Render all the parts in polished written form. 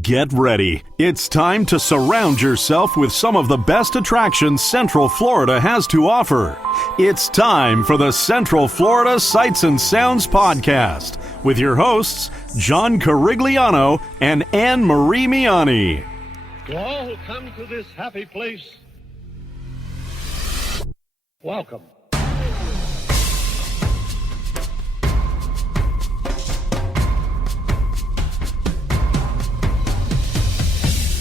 Get ready. It's time to surround yourself with some of the best attractions Central Florida has to offer. It's time for the Central Florida Sights and Sounds Podcast with your hosts, John Carigliano and Anne Marie Miani. To all who come to this happy place, welcome.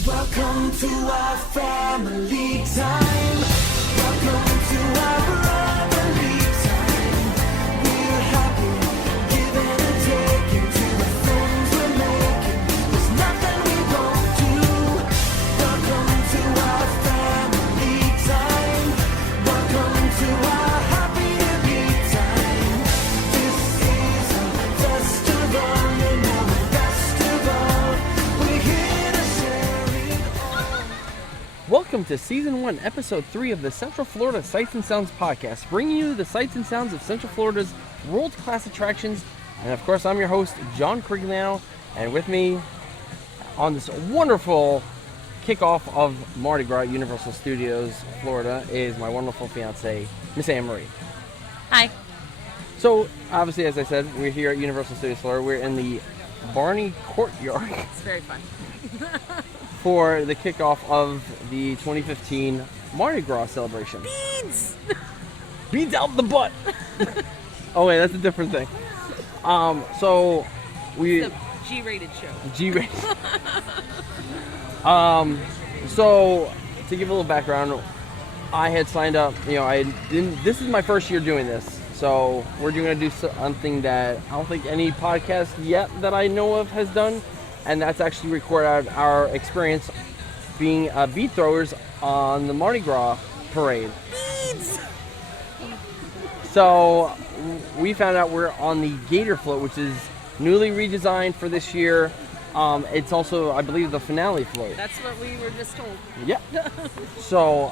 Welcome to our family time. Welcome to our brotherly time. We're happy, giving and taking to the friends we're making. There's nothing we won't do. Welcome to our family time. Welcome to our happy time. This is a festival, and now the best of all, we're here to share it all. Welcome to Season 1, Episode 3 of the Central Florida Sights and Sounds Podcast, bringing you the sights and sounds of Central Florida's world-class attractions. And of course, I'm your host, John Carigliano, and with me on this wonderful kickoff of Mardi Gras at Universal Studios, Florida, is my wonderful fiancée, Miss Anne Marie. Hi. So, obviously, as I said, we're here at Universal Studios, Florida. We're in the Barney Courtyard It's very fun. for the kickoff of the 2015 Mardi Gras celebration. Beans! Beans out the butt. Oh wait, that's a different thing. So we It's a G-rated show. G-rated. So to give a little background, I had signed up. This is my first year doing this, so we're going to do something that I don't think any podcast yet that I know of has done, and that's actually record out our experience being bead throwers on the Mardi Gras parade. Beans! So we found out we're on the Gator Float, which is newly redesigned for this year. It's also, I believe, the finale float. That's what we were just told. Yeah. So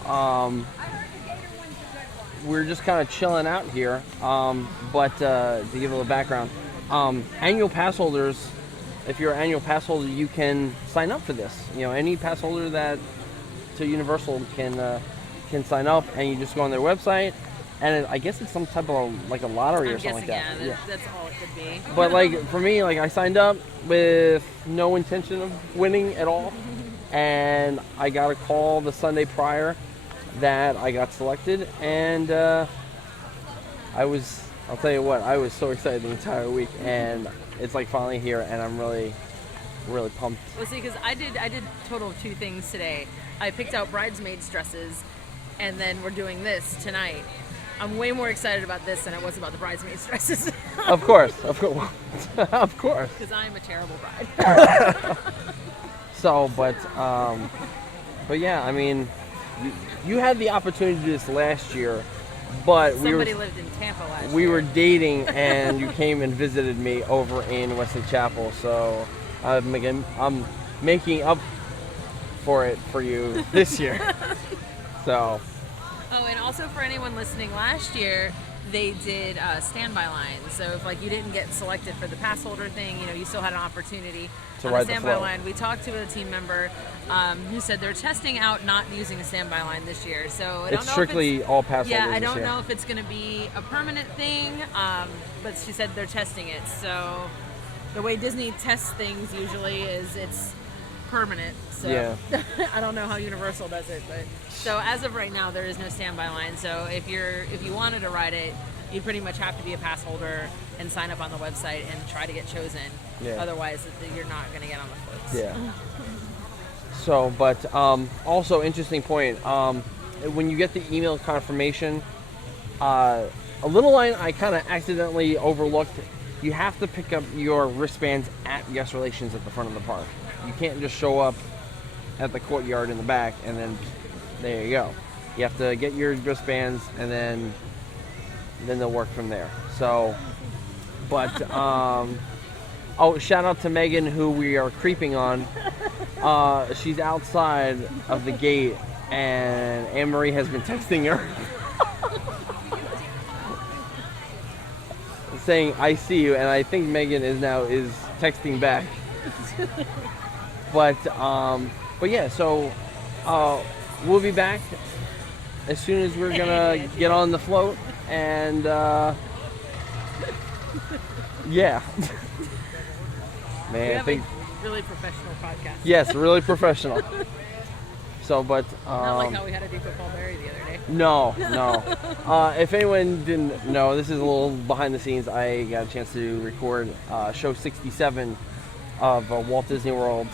we're just kind of chilling out here. But to give a little background, annual pass holders, if you're an annual pass holder, you can sign up for this. Any pass holder that to Universal can sign up, and you just go on their website. And I guess it's some type of like a lottery I'm or something guessing, like that. yeah, that's all it could be. But like for me, like I signed up with no intention of winning at all, and I got a call the Sunday prior that I got selected, and I'll tell you what, I was so excited the entire week, and it's like finally here, and I'm really pumped. Well, see, because I did total of two things today. I picked out bridesmaids dresses, and then we're doing this tonight. I'm way more excited about this than I was about the bridesmaids dresses. Of course. Because I'm a terrible bride. So, but yeah, I mean, you had the opportunity to do this last year, but Somebody lived in Tampa last we year. were dating, and you came and visited me over in Wesley Chapel. So I'm making up for it for you this year. So. Oh, and also for anyone listening, last year they did standby lines. So if you didn't get selected for the pass holder thing, you still had an opportunity to on ride the the standby float. line. We talked to a team member who said they're testing out not using a standby line this year. So I don't It's know strictly if it's, all pass yeah, holders I this don't year. know if it's going to be a permanent thing, but she said they're testing it. So the way Disney tests things usually is it's permanent. So Yeah. I don't know how Universal does it, but so as of right now there is no standby line. So if you wanted to ride it, you pretty much have to be a pass holder and sign up on the website and try to get chosen. Yeah. Otherwise you're not going to get on the floats. Yeah. So, but also interesting point. When you get the email confirmation, a little line I kind of accidentally overlooked. You have to pick up your wristbands at Guest Relations at the front of the park. You can't just show up at the courtyard in the back and then there you go. You have to get your wristbands, and then they'll work from there. So, but shout out to Megan, who we are creeping on. She's outside of the gate, and Anne Marie has been texting her saying, "I see you," and I think Megan is texting back. But yeah, so we'll be back as soon as we're gonna get on the float, and yeah. Man, We I have think a really professional podcast. yes, really professional. So, but Not like how we had to do football Barry the other day. no. If anyone didn't know, this is a little behind the scenes. I got a chance to record show 67 of Walt Disney World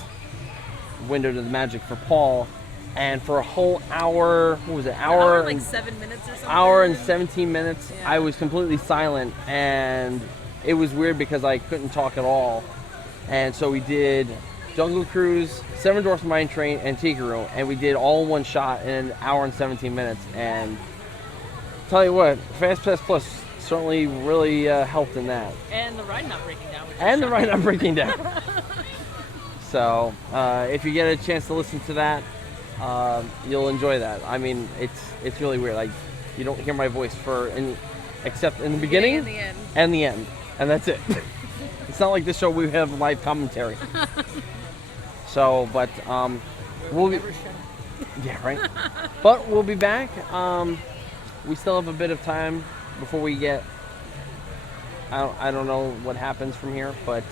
Window to the Magic for Paul, and for a whole hour, what was it? Hour and like 7 minutes or something. Hour and 17 minutes, Yeah. I was completely silent, and it was weird because I couldn't talk at all. And so we did Jungle Cruise, Seven Dwarfs Mine Train, and Tiguru, and we did all in one shot in an hour and 17 minutes. And tell you what, FastPass Plus certainly really helped in that. And the ride not breaking down. Which is And the shocking. ride I'm breaking down. So if you get a chance to listen to that, you'll enjoy that. I mean, it's really weird. Like, you don't hear my voice except in the beginning and the end. and the end, and that's it. It's not like this show we have live commentary. So, but we'll be, Never shut up. yeah, right. But we'll be back. We still have a bit of time before we get. I don't know what happens from here, but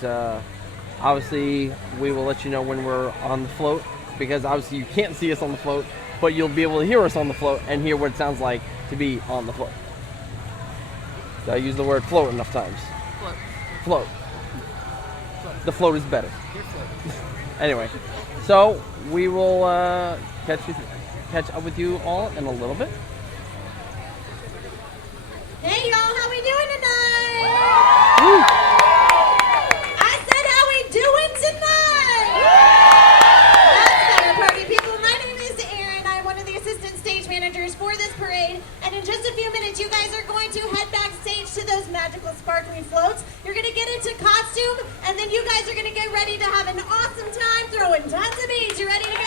obviously we will let you know when we're on the float, because obviously you can't see us on the float, but you'll be able to hear us on the float and hear what it sounds like to be on the float. So I use the word float enough times. Float. Float. Float. The float is better. You're float. Anyway, so we will catch up with you all in a little bit. Hey y'all, how we doing tonight? I said how we doing tonight? That's better, party people. My name is Erin. I'm one of the assistant stage managers for this parade. And in just a few minutes, you guys are going to head backstage to those magical sparkling floats. You're going to get into costume, and then you guys are going to get ready to have an awesome time throwing tons of beads. You ready to go?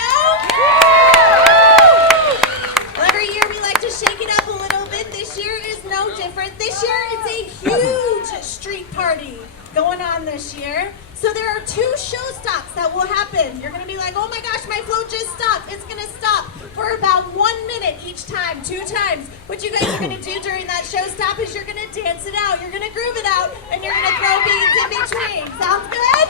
Well, every year we like to shake it up a little bit. This year is no different. This year it's a huge street party going on this year. So there are 2 show stops that will happen. You're going to be like, oh my gosh, my float just stopped. It's going to stop for about 1 minute each time, 2 times. What you guys are going to do during that show stop is you're going to dance it out. You're going to groove it out, and you're going to throw beads in between. Sounds good?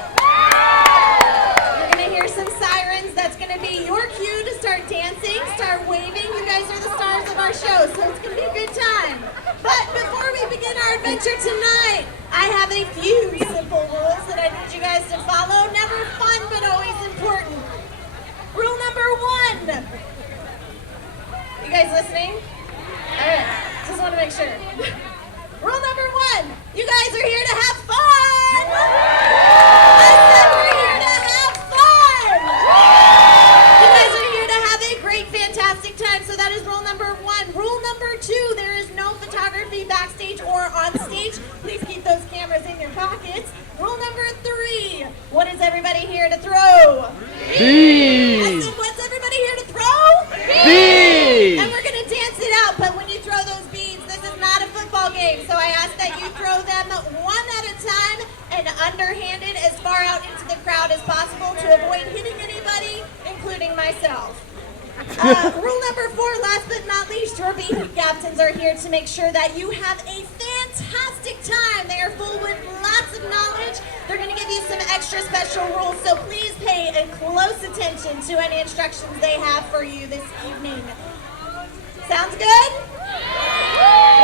You're going to hear some sirens. That's going to be your cue to start dancing, start waving. You guys are the stars of our show, so it's going to be a good time. But before we begin our adventure tonight, I have a few simple rules that I need you guys to follow. Never fun, but always important. Rule number 1. You guys listening? All right, just want to make sure. Rule number 1. You guys are here to have fun. I said we're here to have fun. You guys are here to have a great, fantastic time. So that is rule number 1. Rule number 2, there is no photography backstage or on stage. Please keep those cameras in your pockets. Rule number 3, what is everybody here to throw? I Bees! said, what's everybody here to throw? Bees! And we're going to dance it out, but when you throw those beads, this is not a football game, so I ask that you throw them one at a time and underhanded as far out into the crowd as possible to avoid hitting anybody, including myself. Rule number 4, last but not least, your beat captains are here to make sure that you have a fantastic time. They are full with lots of knowledge. They're going to give you some extra special rules, so please pay close attention to any instructions they have for you this evening. Sounds good?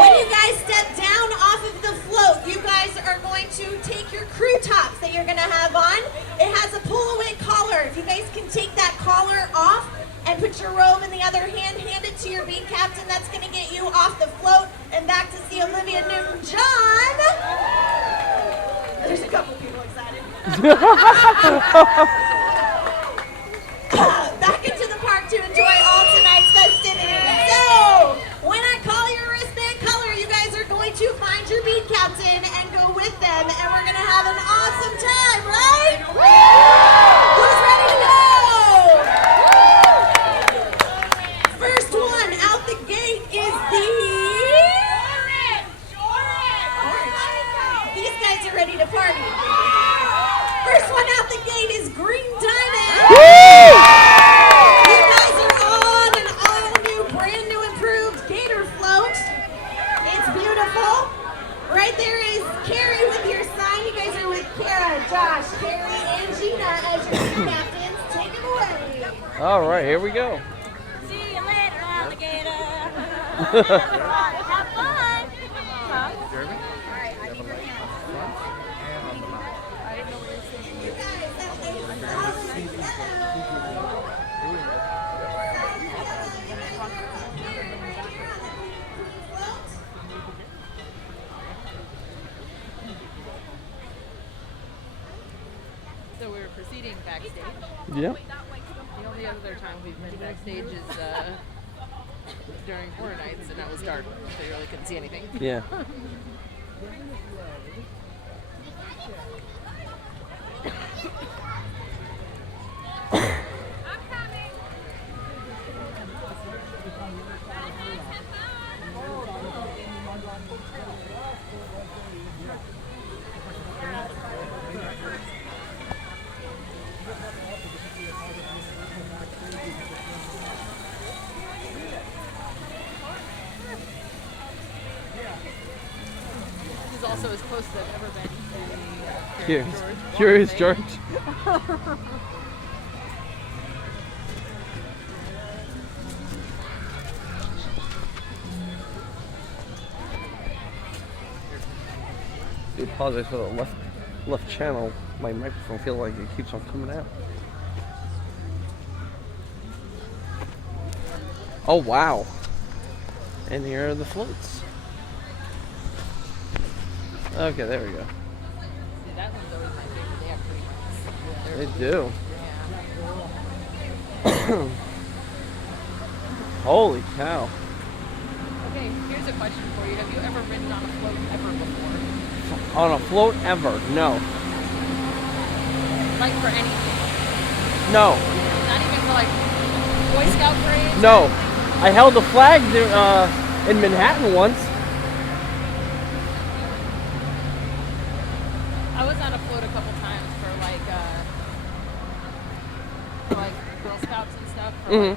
When you guys step down off of the float, you guys are going to take your crew tops that you're going to have on. It has a pull-away collar. If you guys can take that collar off and put your robe in the other hand, hand it to your beat captain. That's going to get you off the float and back to see Olivia Newton-John. There's a couple people excited. Back into the park to enjoy all tonight's festivities. So, when I call your wristband color, you guys are going to find your beat captain and go with them, and we're going to have an awesome time, right? Who's ready to go? First one out the gate is the Orange. These guys are ready to party. First one out the gate is Green All right, here we go. See you later, alligator. Have fun. So we were proceeding backstage. Yep. The only other time we've been backstage is during horror nights, and that was dark, so you really couldn't see anything. Yeah. This is also as close as I've ever been to Curious George. Dude, apologize for the left channel. My microphone feels like it keeps on coming out. Oh wow! And here are the floats. Okay, there we go. See, that one's always my favorite. They have pretty much. They do. Yeah. Holy cow! Okay, here's a question for you. Have you ever ridden on a float ever before? On a float ever? No. Like for anything? No. Not even for like Boy Scout parades? No. I held the flag in Manhattan once. I was on a float a couple times for like Girl Scouts and stuff. For Mhm.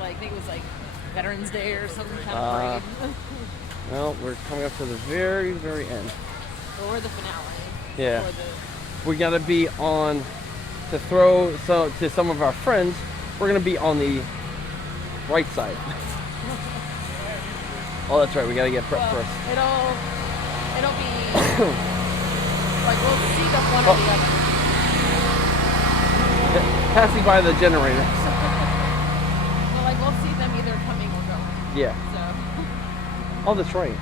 like I think it was like Veterans Day or some kind of parade. Well, we're coming up to the very, very end. Or the finale. Yeah. Or the, We gotta be on to throw to some of our friends. We're gonna be on the right side. Oh, that's right. We gotta get prepped first. It'll be like we'll see the one or the other. Passing by the generator. Well, like we'll see them either coming or going. Yeah. So Oh, that's right.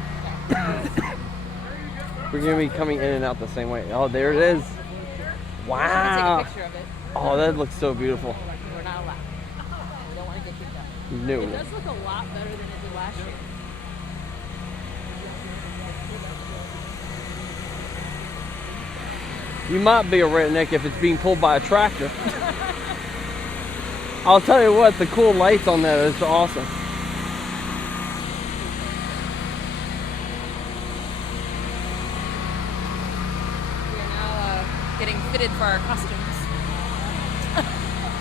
We're gonna be coming in and out the same way. Oh, there it is. Wow. take a picture of it. Oh, that looks so beautiful. We're not allowed. We don't want to get kicked out. No. It does look a lot better than it did last year. You might be a redneck if it's being pulled by a tractor. I'll tell you what, the cool lights on that is awesome. We are now getting fitted for our costumes.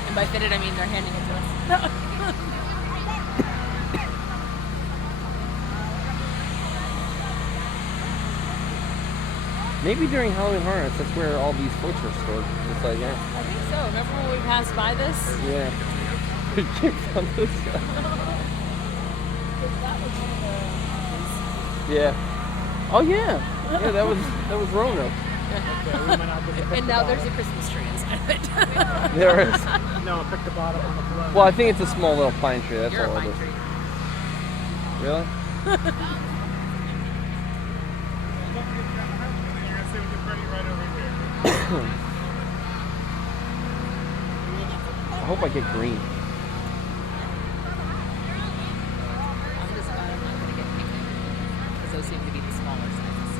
And by fitted, I mean they're handing it to us. Maybe during Halloween Horror Nights, that's where all these floats were stored. Just like, yeah. I think so. Remember when we passed by this? Yeah. We kicked on this guy. Yeah. Oh yeah. Yeah, that was Roanoke. And now there's a Christmas tree inside of it. There is. No, pick the bottom on the floor. Well, I think it's a small little pine tree. That's You're a all it pine is. tree. Really? I hope I get green. I'm just glad I'm not going to get picnic. Because those seem to be the smaller sizes.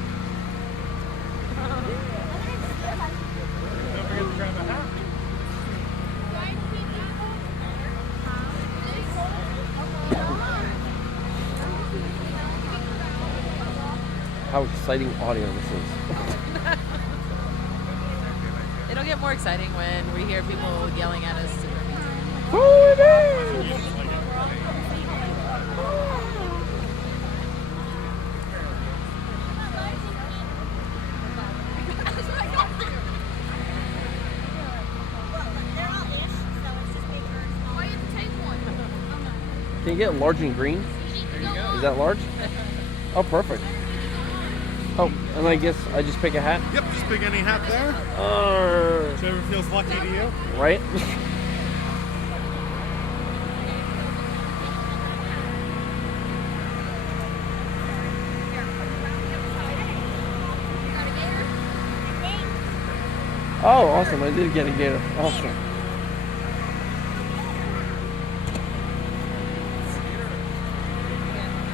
Don't forget to grab a hat. How exciting audio this is. It'll get more exciting when we hear people yelling at us to their music. Oh, it is! They're all ish, so it's just bigger and smaller. Can you get large and green? There you go. Is that large? Oh, perfect. Oh, and I guess I just pick a hat? Yep, just pick any hat there. Whichever feels lucky to you. Right? Oh, awesome. I did get a gator. Awesome.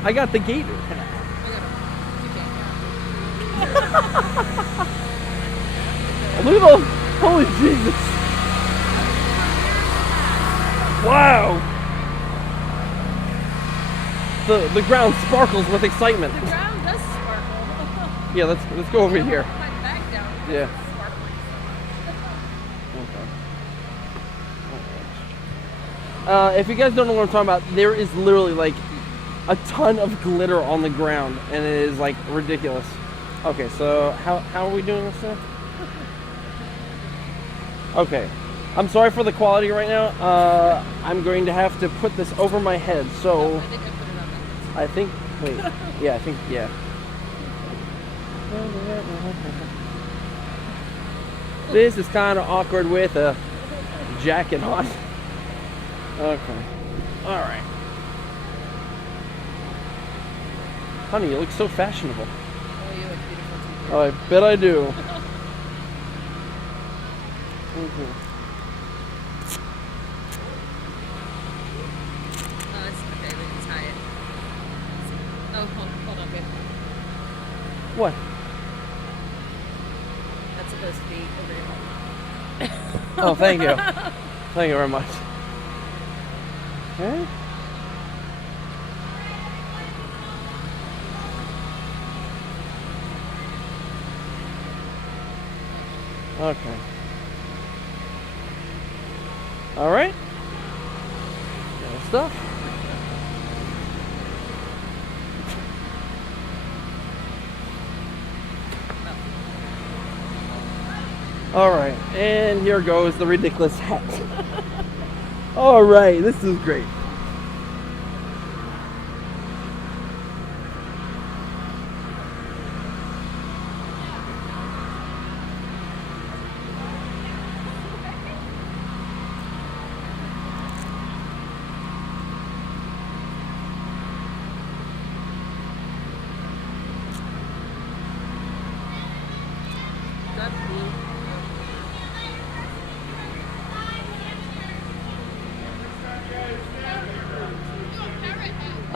I got the gator. Look at those. Holy Jesus. Wow. The ground sparkles with excitement. The ground does sparkle. Yeah, let's go over here. My bag down. Yeah. If you guys don't know what I'm talking about, there is literally like a ton of glitter on the ground, and it is like ridiculous. Okay, so how are we doing this now? Okay, I'm sorry for the quality right now. I'm going to have to put this over my head, so I think I put it on there. I think, yeah. This is kind of awkward with a jacket on. Okay. All right. Honey, you look so fashionable. Oh, you look beautiful too. Oh, I bet I do. Mhm. Oh, it's okay. We can tie it. Oh, hold on, babe. What? That's supposed to be over your head. Oh, thank you. Thank you very much. Okay. Okay. All right. Good stuff. All right, and here goes the ridiculous hat. All right, this is great. That's blue.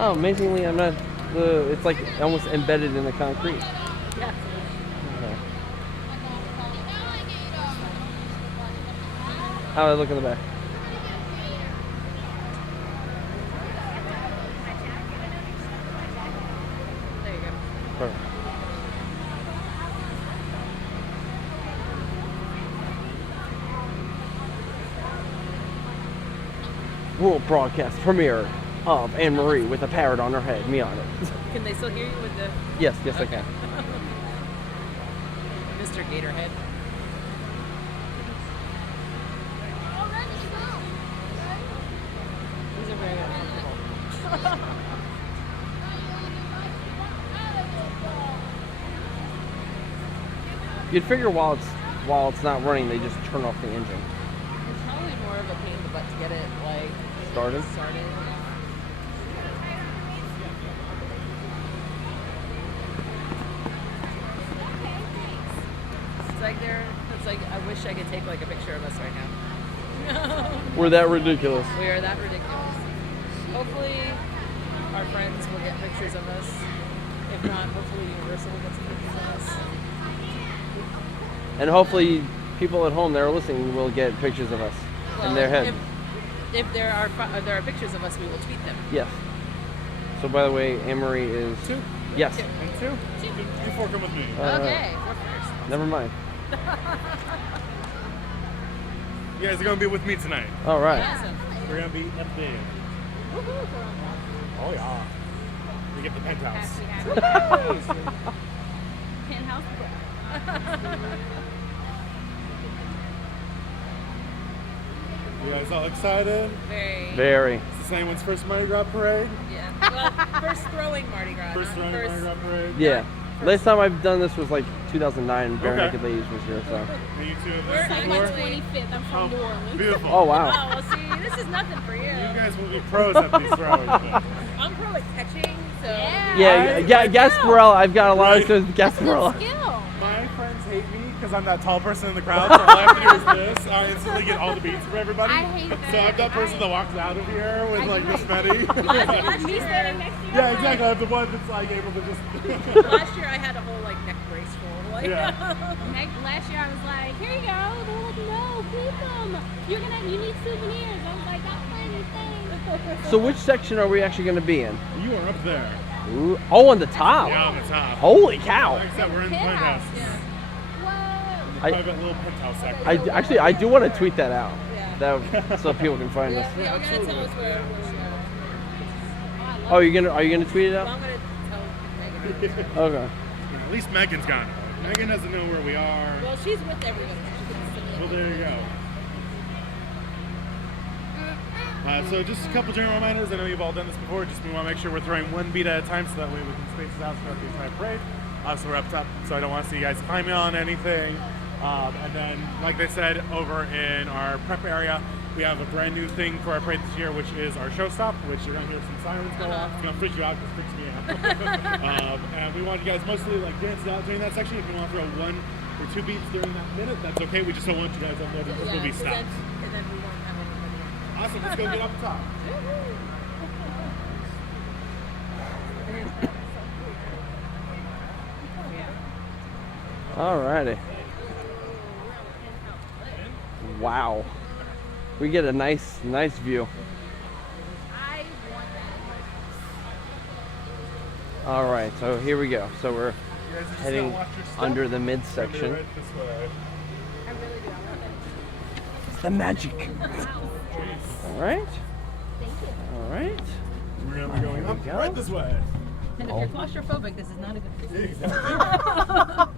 Oh, amazingly, I'm not the. It's like almost embedded in the concrete. Yeah. Okay. How do I look in the back? There you go. Perfect. World broadcast premiere of Anne Marie with a parrot on her head. Me on it. Can they still hear you with the Yes, I can. Mr. Gatorhead? These are very uncomfortable. You'd figure while it's not running, they just turn off the engine. It's probably more of a pain in the butt to get it like Started? started. It's like I wish I could take like a picture of us right now. We're that ridiculous. We are that ridiculous. Hopefully our friends will get pictures of us. If not, hopefully Universal will get some pictures of us. And hopefully people at home that are listening will get pictures of us in their head. If there are pictures of us, we will tweet them. Yes. So by the way, Anne Marie is... Two. Yes. And two. You four come with me. Okay, we're first. Never mind. You guys are gonna be with me tonight. All right. Awesome. We're gonna be at the. Woohoo. Oh yeah. We get the penthouse. Penthouse. You guys all excited? Very. Very. It's the same one's first Mardi Gras parade? Yeah. Well, first throwing Mardi Gras. First not throwing Mardi Gras parade? Yeah. Last time I've done this was like 2009. Bare Okay. Naked Ladies was here, so. And you two have We're this Like my before? 25th. I'm from New Orleans. Beautiful. Oh wow. Oh, well, see, this is nothing for you. You guys will be pros at these throwing things. I'm pro at catching, so. Yeah, Gasparilla. I've got a lot of experience with Gasparilla. Skill. My friends hate me because I'm that tall person in the crowd, so all I have to do is this. I instantly get all the beats from everybody. I hate that. So I'm that person that walks out of here with like this many. Me standing next to you. Yeah, exactly. I'm the one that's like able to just. Last year I had a whole like neck brace full. Like, Yeah. Last year I was like, here you go. They were like, no, keep them. You need souvenirs. I was like, I'll plan these things. So which section are we actually going to be in? You are up there. Ooh. Oh, on the top. Yeah, on the top. Holy cow. Like I said, we're in the Penthouse. penthouse. Whoa. Private little penthouse section. I do want to tweet that out. Yeah. That so people can find us. Yeah, we gotta tell us where we're Oh, are you gonna tweet it Well, out? I'm gonna tell Megan. Okay. At least Megan's got it. Megan doesn't know where we are. Well, she's with everybody. She can send me Well, there you go. So just a couple general reminders. I know you've all done this before. Just we want to make sure we're throwing one beat at a time so that way we can space it out throughout the entire parade. So we're up top, so I don't want to see you guys climbing on anything. And then, like they said, over in our prep area, we have a brand new thing for our parade this year, which is our show stop, which you're going to hear some sirens go off. It's going to freak you out because it freaks me out. And we want you guys mostly like dance out during that section. If you want to throw one or two beats during that minute, that's okay. We just don't want you guys unloading Yeah, will be 'cause stopped. and then we won't have anybody. Awesome, let's go get up top. Alrighty. Wow. We get a nice view. I want that. All right, so here we go. So we're You guys just heading gotta watch your step. under the Gonna be midsection. right this way. I really do. I want that. The magic. All right. Thank you. All right. We're gonna be going up go. right this way. And if you're claustrophobic, this is not a good thing. Exactly.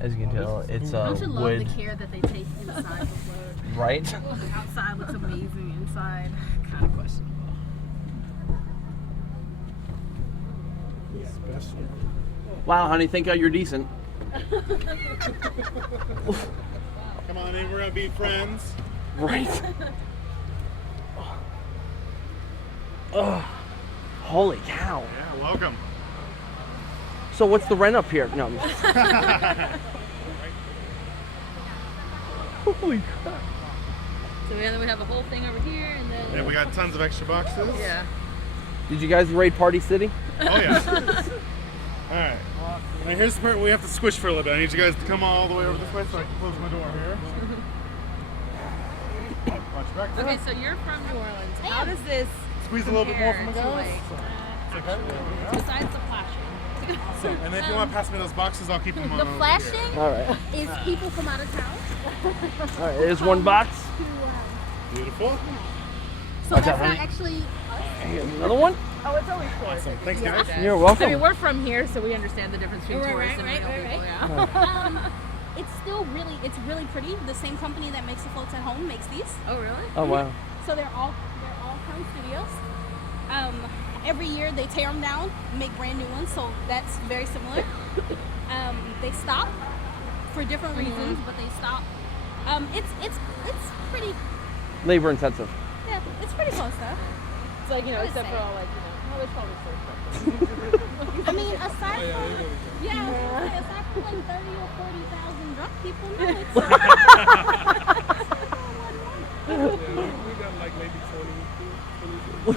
As you can tell, it's Don't you love the care that they take inside the float? right? Outside looks amazing. Inside, kind of questionable. Wow, honey, think you're decent. Come on in, we're gonna be friends. Right. Oh, holy cow. Yeah, welcome. So what's the rent up here? No. I'm just- Holy crap. So then we have a whole thing over here, and then Yeah, we got tons of extra boxes. yeah. Did you guys raid Party City? Oh yeah. Alright. Now here's the part where we have to squish for a little bit. I need you guys to come all the way over this way so I can close my door here. Watch back there. Okay, so you're from New Orleans. How does this Squeeze a little bit more from the compare to, guys. like, besides the flashing? So, and then if you want to pass me those boxes, I'll keep them on The over here. flashing All right. is people from out of town. All right, there's one box. Beautiful. So What's that's that, not honey? actually us. Another one? Oh, it's always cool. Awesome. Thanks, guys. You're I welcome. mean, we're from here, so we understand the difference between Right, tourists right, and right, real right, people. Yeah. It's still it's really pretty. The same company that makes the floats at home makes these. Oh, really? Oh wow. So they're all Crown Studios. Every year they tear them down, make brand new ones. So that's very similar. They stop for different reasons, but they stop. It's pretty. Labor intensive. Yeah, it's pretty close though. It's like, you know, What except is for it? all, like, you know, oh, there's probably surf. I mean, aside from aside from like 30 or 40,000 drunk people, no, it's We got like maybe 20.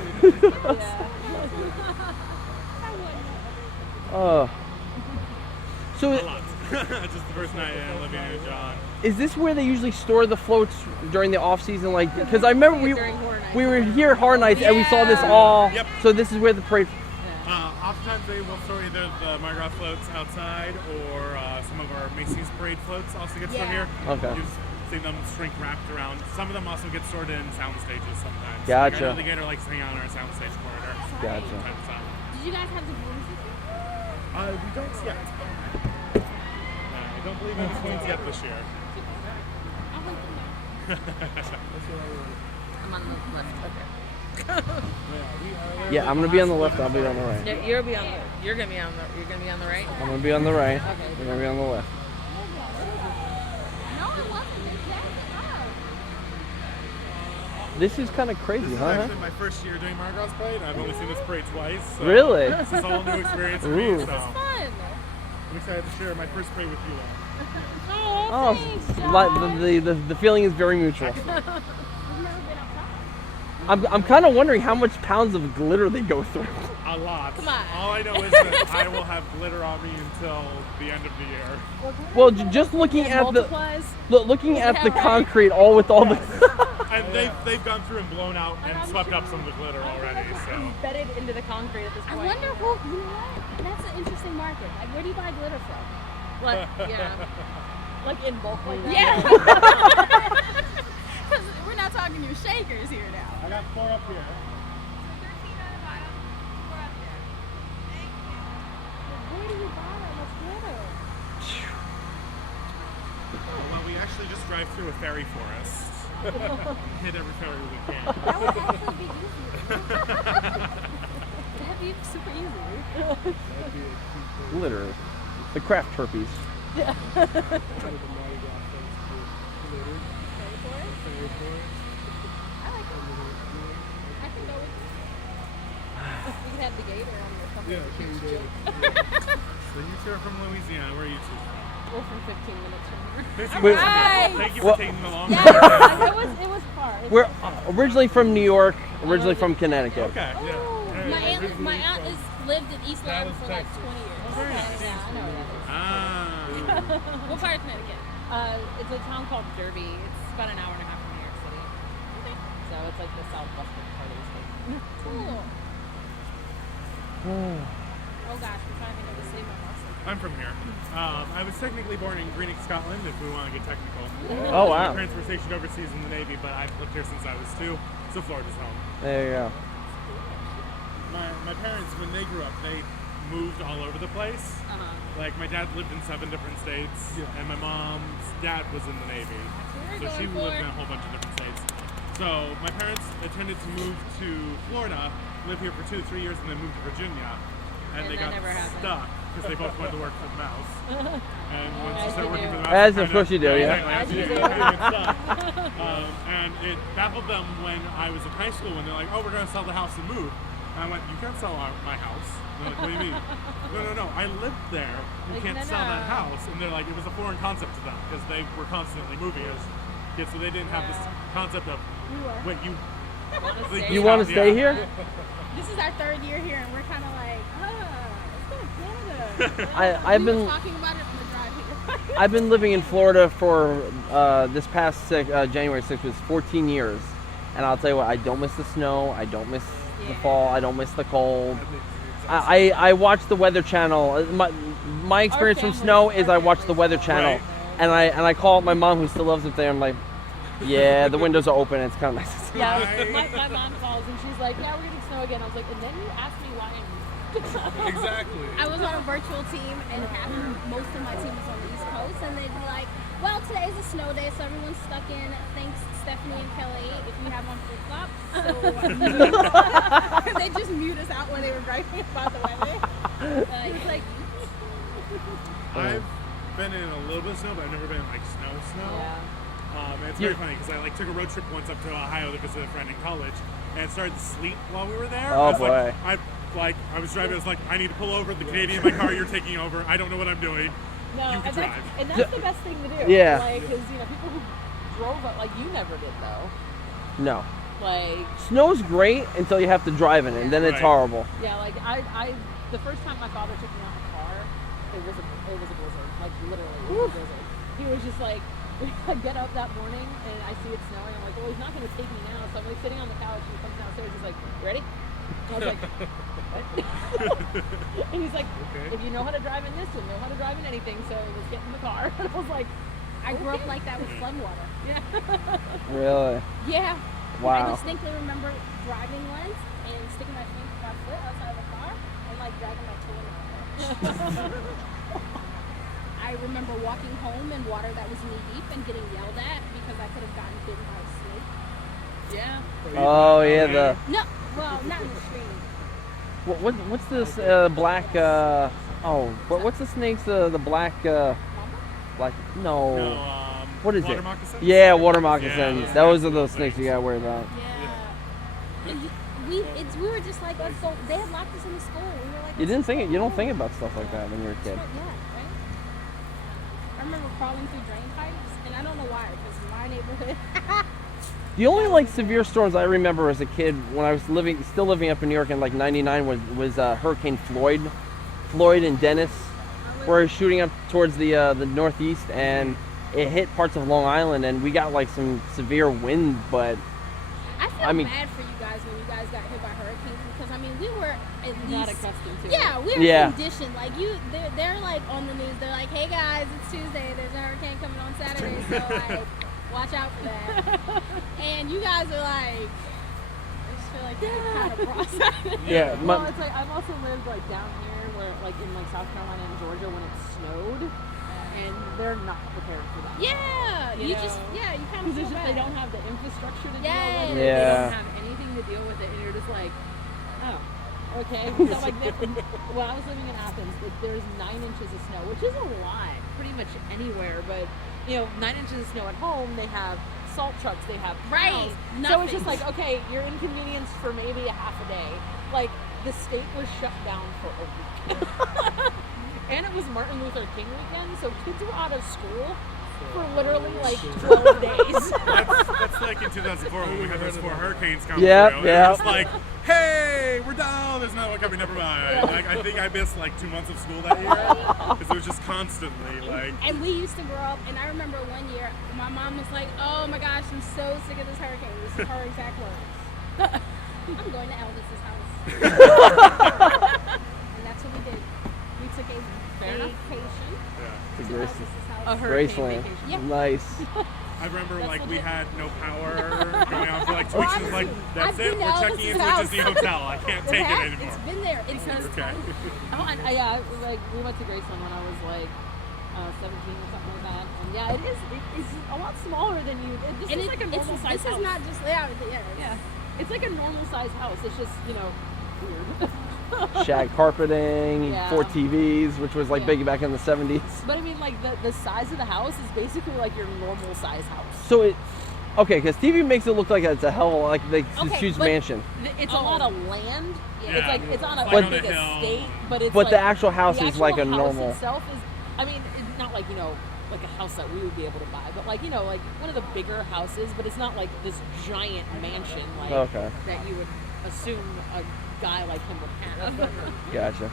So Just the first night in Olivia and John. is this where they usually store the floats during the off season? Like, because I remember During horror nights. we were here horror nights and we saw this all. Yep. So this is where the parade. Oftentimes they will store either the Mardi Gras floats outside or some of our Macy's parade floats also get stored Yeah. here. Okay. You've seen them shrink wrapped around. Some of them also get stored in sound stages sometimes. Gotcha. Like, I know the Gator likes to hang out on our sound stage corridor. Gotcha. from time to time. Did you guys have the broom system? We don't yet. I don't believe any spoons yet this year. I went through there. Left. Okay. Yeah, I'm gonna be on the left. I'll be on the right. No, you're gonna be on the right. I'm gonna be on the right. Okay. You're gonna be on the left. No, it wasn't. Exactly. This is kind of crazy, This is huh? actually my first year doing Mardi Gras parade. I've only seen this parade twice. So Really? This is all new experience for Ooh. me. So Fun. I'm excited to share my first parade with you all. Oh, the feeling is very mutual. We've never been outside. I'm kind of wondering how much pounds of glitter they go through. A lot. Come on. All I know is that I will have glitter on me until the end of the year. Well, just looking It at the multiplies. looking at the Yeah, right. concrete, all with all the. And they've gone through and blown out and swept up some of the glitter already. So Bedded into the concrete at this I point. wonder who, you know what? That's an interesting market. Like, where do you buy glitter from? Like, yeah. Like in bulk like that. Yeah. Because we're not talking your shakers here now. I got 4 up here. Where do you buy that much glitter? Well, we actually just drive through a fairy forest. Hit every fairy we can. That would actually be easier. That'd be super easy. Glitter. The craft herpes. I like it. I can go with you. We can have the gator on your company. So you two are from Louisiana. Where are you two from? We're from 15 minutes from here. Wait. Right. Thank you Well- for taking the long Yeah, time. it was far. We're originally from New York, originally from Connecticut. Okay, yeah. My aunt is lived in East That Lyme was for like Texas. 20 years. very Yeah, nice. I know where that is. Ah. What part of Connecticut? It's a town called Derby. It's about an hour and a half from New York City. So it's like the southwestern part of the state. Cool. Oh gosh, we're trying to think of the city of Boston. I'm from here. I was technically born in Greenock, Scotland, if we want to get technical. Oh, wow. My parents were stationed overseas in the Navy, but I've lived here since I was 2, so Florida's home. There you go. My parents, when they grew up, they moved all over the place. Like, my dad lived in 7 different states, and my mom's dad was in the Navy. So she lived in a whole bunch of different states. So my parents intended to move to Florida, live here for 2 to 3 years, and then move to Virginia. And they that got never happened. stuck because they both wanted to work for the mouse. And once you As start you working do. for the mouse, As of course you do, yeah. Exactly, as you do. You kinda get stuck. And it baffled them when I was in high school when they're like, "Oh, we're gonna sell the house and move." And I went, "You can't sell my house." And they're like, "What do you mean?" No. I lived there. You Like, can't no, sell that no. house. And they're like, it was a foreign concept to them because they were constantly moving as kids, so they didn't have this concept of, wait, you You want to stay here? This is our 3rd year here, and we're kind of like, let's go to Canada. I've We been were talking about it on the drive here. I've been living in Florida for this past January 6th was 14 years, and I'll tell you what, I don't miss the snow, I don't miss the fall, I don't miss the cold. I watch the Weather Channel. My experience from snow is I watch the Weather Channel, Right. and I call up my mom who still lives up there. I'm like, yeah, the windows are open. It's kind of nice. Yeah, my mom calls and she's like, yeah, we're getting snow again. I was like, and then you asked me why I'm Exactly. I was on a virtual team, and most of my team was on the East Coast, and they'd be like, well, today's a snow day, so everyone's stuck in. Thanks, Stephanie and Kelly, if you have on flip-flops. So they just mute us out when they were griping about the weather. It's like, I've been in a little bit of snow, but I've never been in like snow. Yeah. And it's very funny because I took a road trip once up to Ohio to visit a friend in college, and it started to sleet while we were there. Oh, I was boy. I was driving. I was like, I need to pull over. The Canadian in my car, you're taking over. I don't know what I'm doing. No, You can and drive. that's the best thing to do. Yeah. Like, because, people who drove up, like, you never did, though. No, Like, snow's great until you have to drive in it, and then it's Right. horrible. yeah, like, the first time my father took me out in the car, it was a blizzard. Like, literally, it was a blizzard. He was just like, I get up that morning, and I see it snowing. I'm like, well, he's not going to take me now. So I'm like sitting on the couch, and he comes downstairs, he's like, ready? And I was like, what? And he's like, if you know how to drive in this, you'll know how to drive in anything. So let's get in the car. And I was like, I grew up like that with floodwater. Really? Yeah. I Wow. distinctly remember driving once and sticking my foot outside of the car and like dragging my toe in the car. I remember walking home in water that was knee deep and getting yelled at because I could have gotten bitten by a snake. Yeah. Oh yeah, the No, well, not in the stream. what's this black? What's the snakes? The black black? No. No, What is water it? moccasins? Yeah, water moccasins. Yeah. Those are those snakes you gotta worry about. Yeah. And we were just like, let's go. They had locked us in the school. We were like, You let's didn't think it. go You don't home. think about stuff like that when you're a kid. Yeah, right? I remember crawling through drain pipes, and I don't know why, because my neighborhood. The only like severe storms I remember as a kid when I was still living up in New York in like '99 was Hurricane Floyd. Floyd and Dennis were shooting up towards the northeast, and it hit parts of Long Island, and we got like some severe wind. But I feel I mean- bad for you guys when you guys got hit by hurricanes, because I mean we were at Not least accustomed to it. yeah, we were Yeah. conditioned. Like they're like on the news. They're like, hey guys, it's Tuesday. There's a hurricane coming on Saturday, so like watch out for that. And you guys are like, I just feel like you're kind of processing. yeah, Well, it's like I've also lived like down here, where like in like South Carolina and Georgia when it snowed, and they're not prepared for that. Yeah, you know, just you kind of Because feel bad. they don't have the infrastructure to deal Yes. with it. They Yeah. don't have anything to deal with it, and you're just like, oh, okay. So like when I was living in Athens, there's 9 inches of snow, which is a lot, pretty much anywhere. But 9 inches of snow at home, they have salt trucks, they have Right. plows. So Nothing. it's just like, okay, you're inconvenienced for maybe a half a day. Like the state was shut down for a week. And it was Martin Luther King weekend, so kids were out of school for literally like 12 days. That's like in 2004 when we had those 4 hurricanes come Yep, through. yep. It was like, hey, we're down. There's another one coming. Never mind. Like, I think I missed like 2 months of school that year because it was just constantly like. And we used to grow up, and I remember one year, my mom was like, oh my gosh, I'm so sick of this hurricane. This is her exact words. I'm going to Elvis's house. And that's what we did. We took a Fair enough. vacation Yeah. to Grace- Elvis's A house. hurricane Graceland. vacation. Yeah. Nice. I remember That's like we legit. had no power going on for like 2 weeks. It was like, that's I've it. been We're to checking Elvis's into a house. Disney hotel. I can't take it anymore. It's been there. It's Okay. Oh, and like we went to Graceland when I was like 17 or something like that. And yeah, it's a lot smaller than you. This And is like a normal size this house. is not just yeah. Yeah, it's like a normal size house. It's just weird. Shag carpeting, Yeah. 4 TVs, which was like Yeah. big back in the 70s. But I mean, like the size of the house is basically like your normal size house. So because TV makes it look like it's a hell of like this Okay, huge but mansion, It's a lot of land. Yeah. It's like it's on a Like on a big hill. estate, but it's but like, the actual house the is like a actual house normal. itself is. I mean, it's not like like a house that we would be able to buy, but like like one of the bigger houses. But it's not like this giant mansion like Okay. that you would assume a guy like him would have. Gotcha.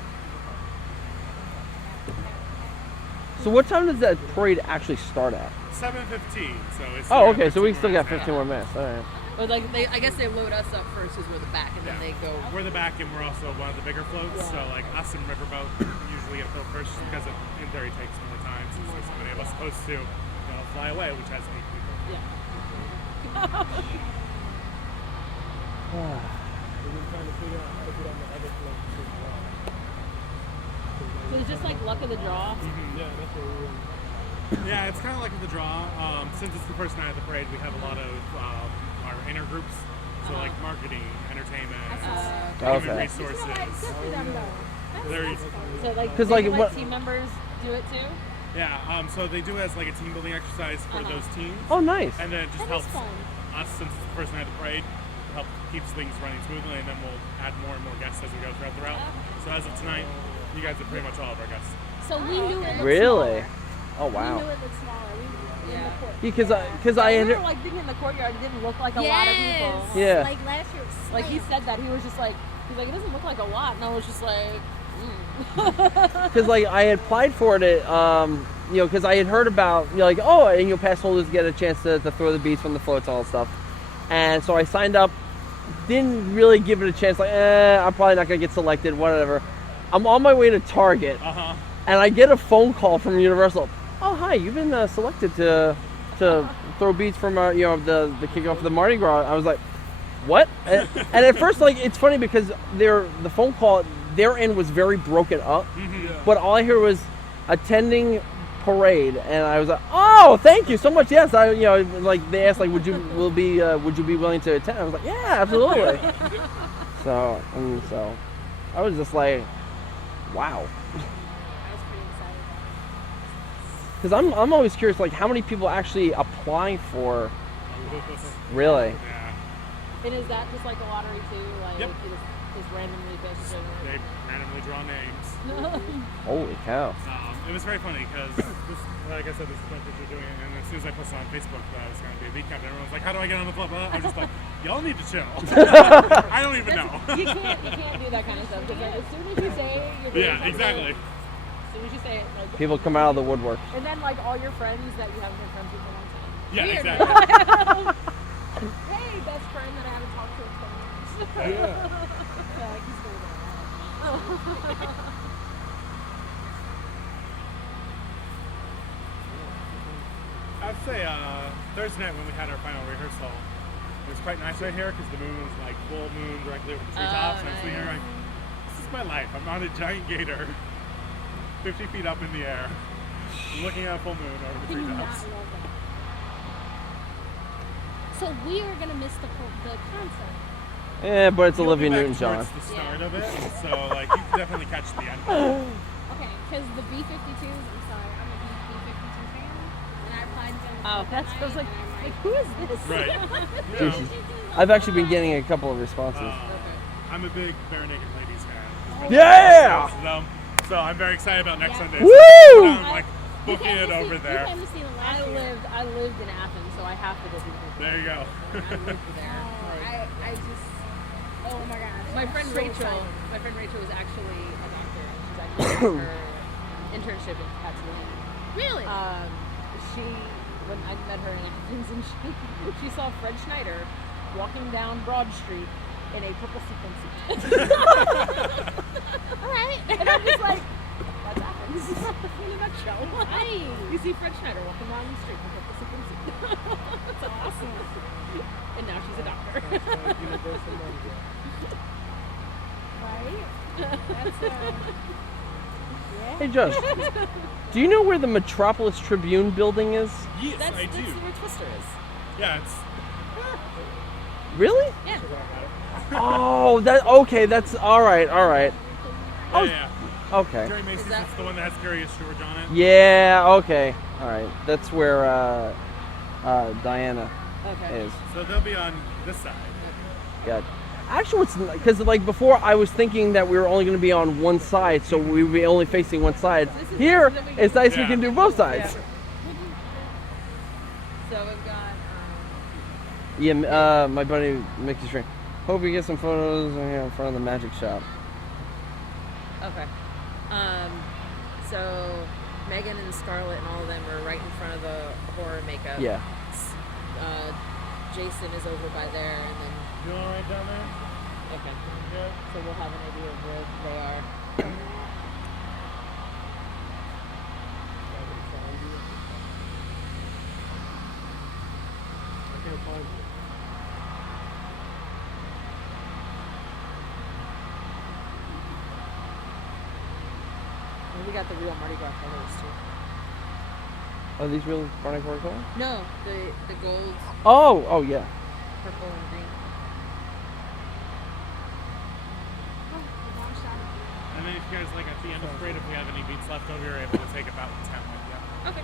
So what time does that parade actually start at? 7:15. So it's. Oh, okay. So we 15 still got minutes 15 more minutes. All right. But like I guess they load us up first because we're the back, and then they go. We're the back, and we're also one of the bigger floats. So like us and Riverboat usually get filled first, just because it in theory takes more time since there's so many of us supposed to fly away, which has 8 people. Yeah. So it's just like luck of the draw. Yeah, it's kind of like the draw. Since it's the first night of the parade, we have a lot of our inner groups. So like marketing, entertainment, human Okay. resources. Good for them though. Very, So like, 'Cause, they like, let what- team members do it too. yeah. So they do it as like a team building exercise for those teams, Oh, nice. and then it just That is helps fun. us since it's the first night of the parade. Help keeps things running smoothly, and then we'll add more and more guests as we go throughout the route. So as of tonight, you guys are pretty much all of our guests. So we knew it looked Really? smaller. Oh, We wow. knew it looked smaller. We in the court. Because I we had were like thinking in the courtyard, it didn't look like a lot of people. Yeah. Like last year. Was Like he slammed. said that he was just like it doesn't look like a lot, and I was just like, because like I had applied for it, because I had heard about like and pass holders get a chance to throw the beads from the floats and all that stuff, and so I signed up. Didn't really give it a chance. Like, I'm probably not gonna get selected. Whatever. I'm on my way to Target, and I get a phone call from Universal. Oh, hi, you've been selected to throw beads from the kickoff of the Mardi Gras. I was like, what? And at first, like, it's funny because the phone call, their end was very broken up, but all I hear was attending parade, and I was like, "Oh, thank you so much." Yes, I, like they asked, like, would you be willing to attend? I was like, "Yeah, absolutely." so I was just like, "Wow," I was pretty excited. because I'm always curious, like, how many people actually apply for? Really? Yeah. And is that just like a lottery too? Like Yep. it is randomly picked? They randomly draw names. Holy cow! It was very funny because, like I said, this is my first year doing it, and as soon as I posted on Facebook that I was going to be a beat captain, everyone was like, "How do I get on the club?" I'm just like, "Y'all need to chill." I don't even know. You can't do that kind of stuff because as soon as you say it, you're doing Yeah, something. exactly. As soon as you say it, like, People come out of the woodwork. and then like all your friends that you haven't been friends with for a long time. Yeah, Weird. exactly. Hey, best friend that I haven't talked to in 10 years. Yeah, like he's still there. I'd say Thursday night when we had our final rehearsal, it was quite nice right here because the moon was like full moon directly over the treetops. And I'm sitting here like, this is my life. I'm on a giant gator, 50 feet up in the air, looking at a full moon over the Can you not treetops. love that? So we are gonna miss the concert. Yeah, but it's You'll Olivia be back Newton-John. towards the start of it, so like you can definitely catch the end. Okay, because the B-52s, I'm sorry, I'm a huge B-52 fan, and I applied to go. Oh, that's I was like, who is this? Right. Jesus. I've actually been getting a couple of responses. I'm a big Bare Naked Ladies fan. Yeah! Most of them. So I'm very excited about next Sunday. Woo! I'm like booking it over there. You came to see them last year. I lived in Athens, so I have to go see the There you go. I lived there. Like, I just, oh my gosh. my friend So Rachel. excited. My friend Rachel is actually a doctor. She's actually doing her internship at Tulane. Really? She, when I met her in Athens, and she saw Fred Schneider walking down Broad Street in a purple sequin suit. All right. And I'm just like, that's Athens in a nutshell. Nice. You see Fred Schneider walking down the street in a purple sequin suit. That's awesome. And now she's a doctor. Right? That's Hey, Josh, do you know where the Metropolis Tribune building is? Yes, That's I do. where Twister is. Yeah, it's Really? Yeah. Oh, okay. That's all right. yeah. Okay. Jerry Macy's, that- it's the one that has Curious George on it. Yeah. Okay. All right. That's where Diana Okay. is. So they'll be on this side. Got. Actually, it's because like before, I was thinking that we were only going to be on one side, so we would be only facing one side. Here, it's nice we can do both sides. So we've got. Yeah. My buddy Mickey's friend. Hope you get some photos here in front of the magic shop. Okay. So Megan and Scarlett and all of them are right in front of the horror makeup. Yeah. Jason is over by there, and then You all right down there? okay. Yeah. So we'll have an idea of where they are. And we got the real Mardi Gras colors too. Are these really Barney Ford colors? No, the gold, Oh yeah. purple, and green. And then if you guys like at the end of the parade, if we have any beats left over, you're able to take about 10 with you. Okay.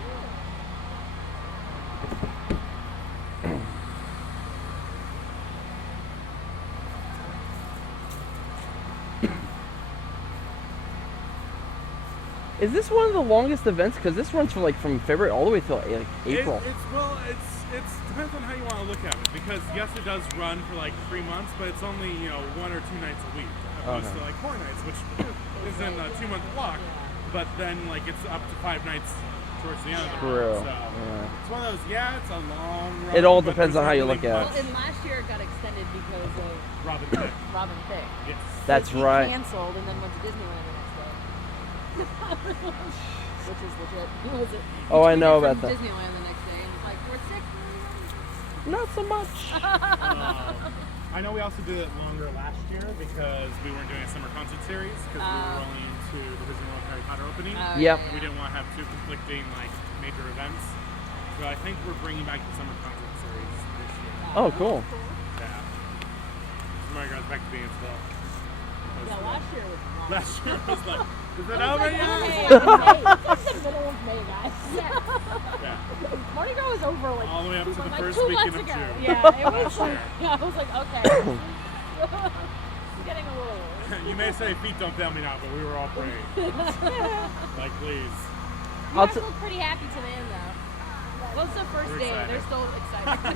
Is this one of the longest events? Because this runs from February all the way till like April. It's depends on how you want to look at it, because yes, it does run for like 3 months, but it's only 1 or 2 nights a week, opposed to like 4 nights, which isn't a 2-month block. But then like it's up to 5 nights towards the end of the True. month. So Yeah. it's one of those. Yeah, it's a long run. It all but depends there's on how you not look really at it. Well, and last year it got extended because of Robin Thicke. Robin Thicke. Yes. That's He right. canceled and then went to Disneyland the next day. Which is legit. Who was it? Oh, I He know tweeted about from that. Disneyland the next day and was like, we're sick. Not so much. I know we also did it longer last year because we weren't doing a summer concert series because we were rolling into the Disney World Harry Potter opening. Yep. We didn't want to have two conflicting like major events, so I think we're bringing back the summer concert series this year. Oh, cool. Yeah. Mardi Gras back to being still. Yeah, last year was long. Last year was like, is it It was over like, yet? okay, it's May. It's like the middle of May, guys. Yeah. Mardi Gras was over like All the way up to the like first 2 weekend months of ago. June. Yeah, it was Last like, year. yeah, I was like, okay. It's getting a little. You may say feet don't fail me now, but we were all praying. Like, please. You I'll guys t- look pretty happy today, though. Well, it's the first We're day. excited. They're still excited.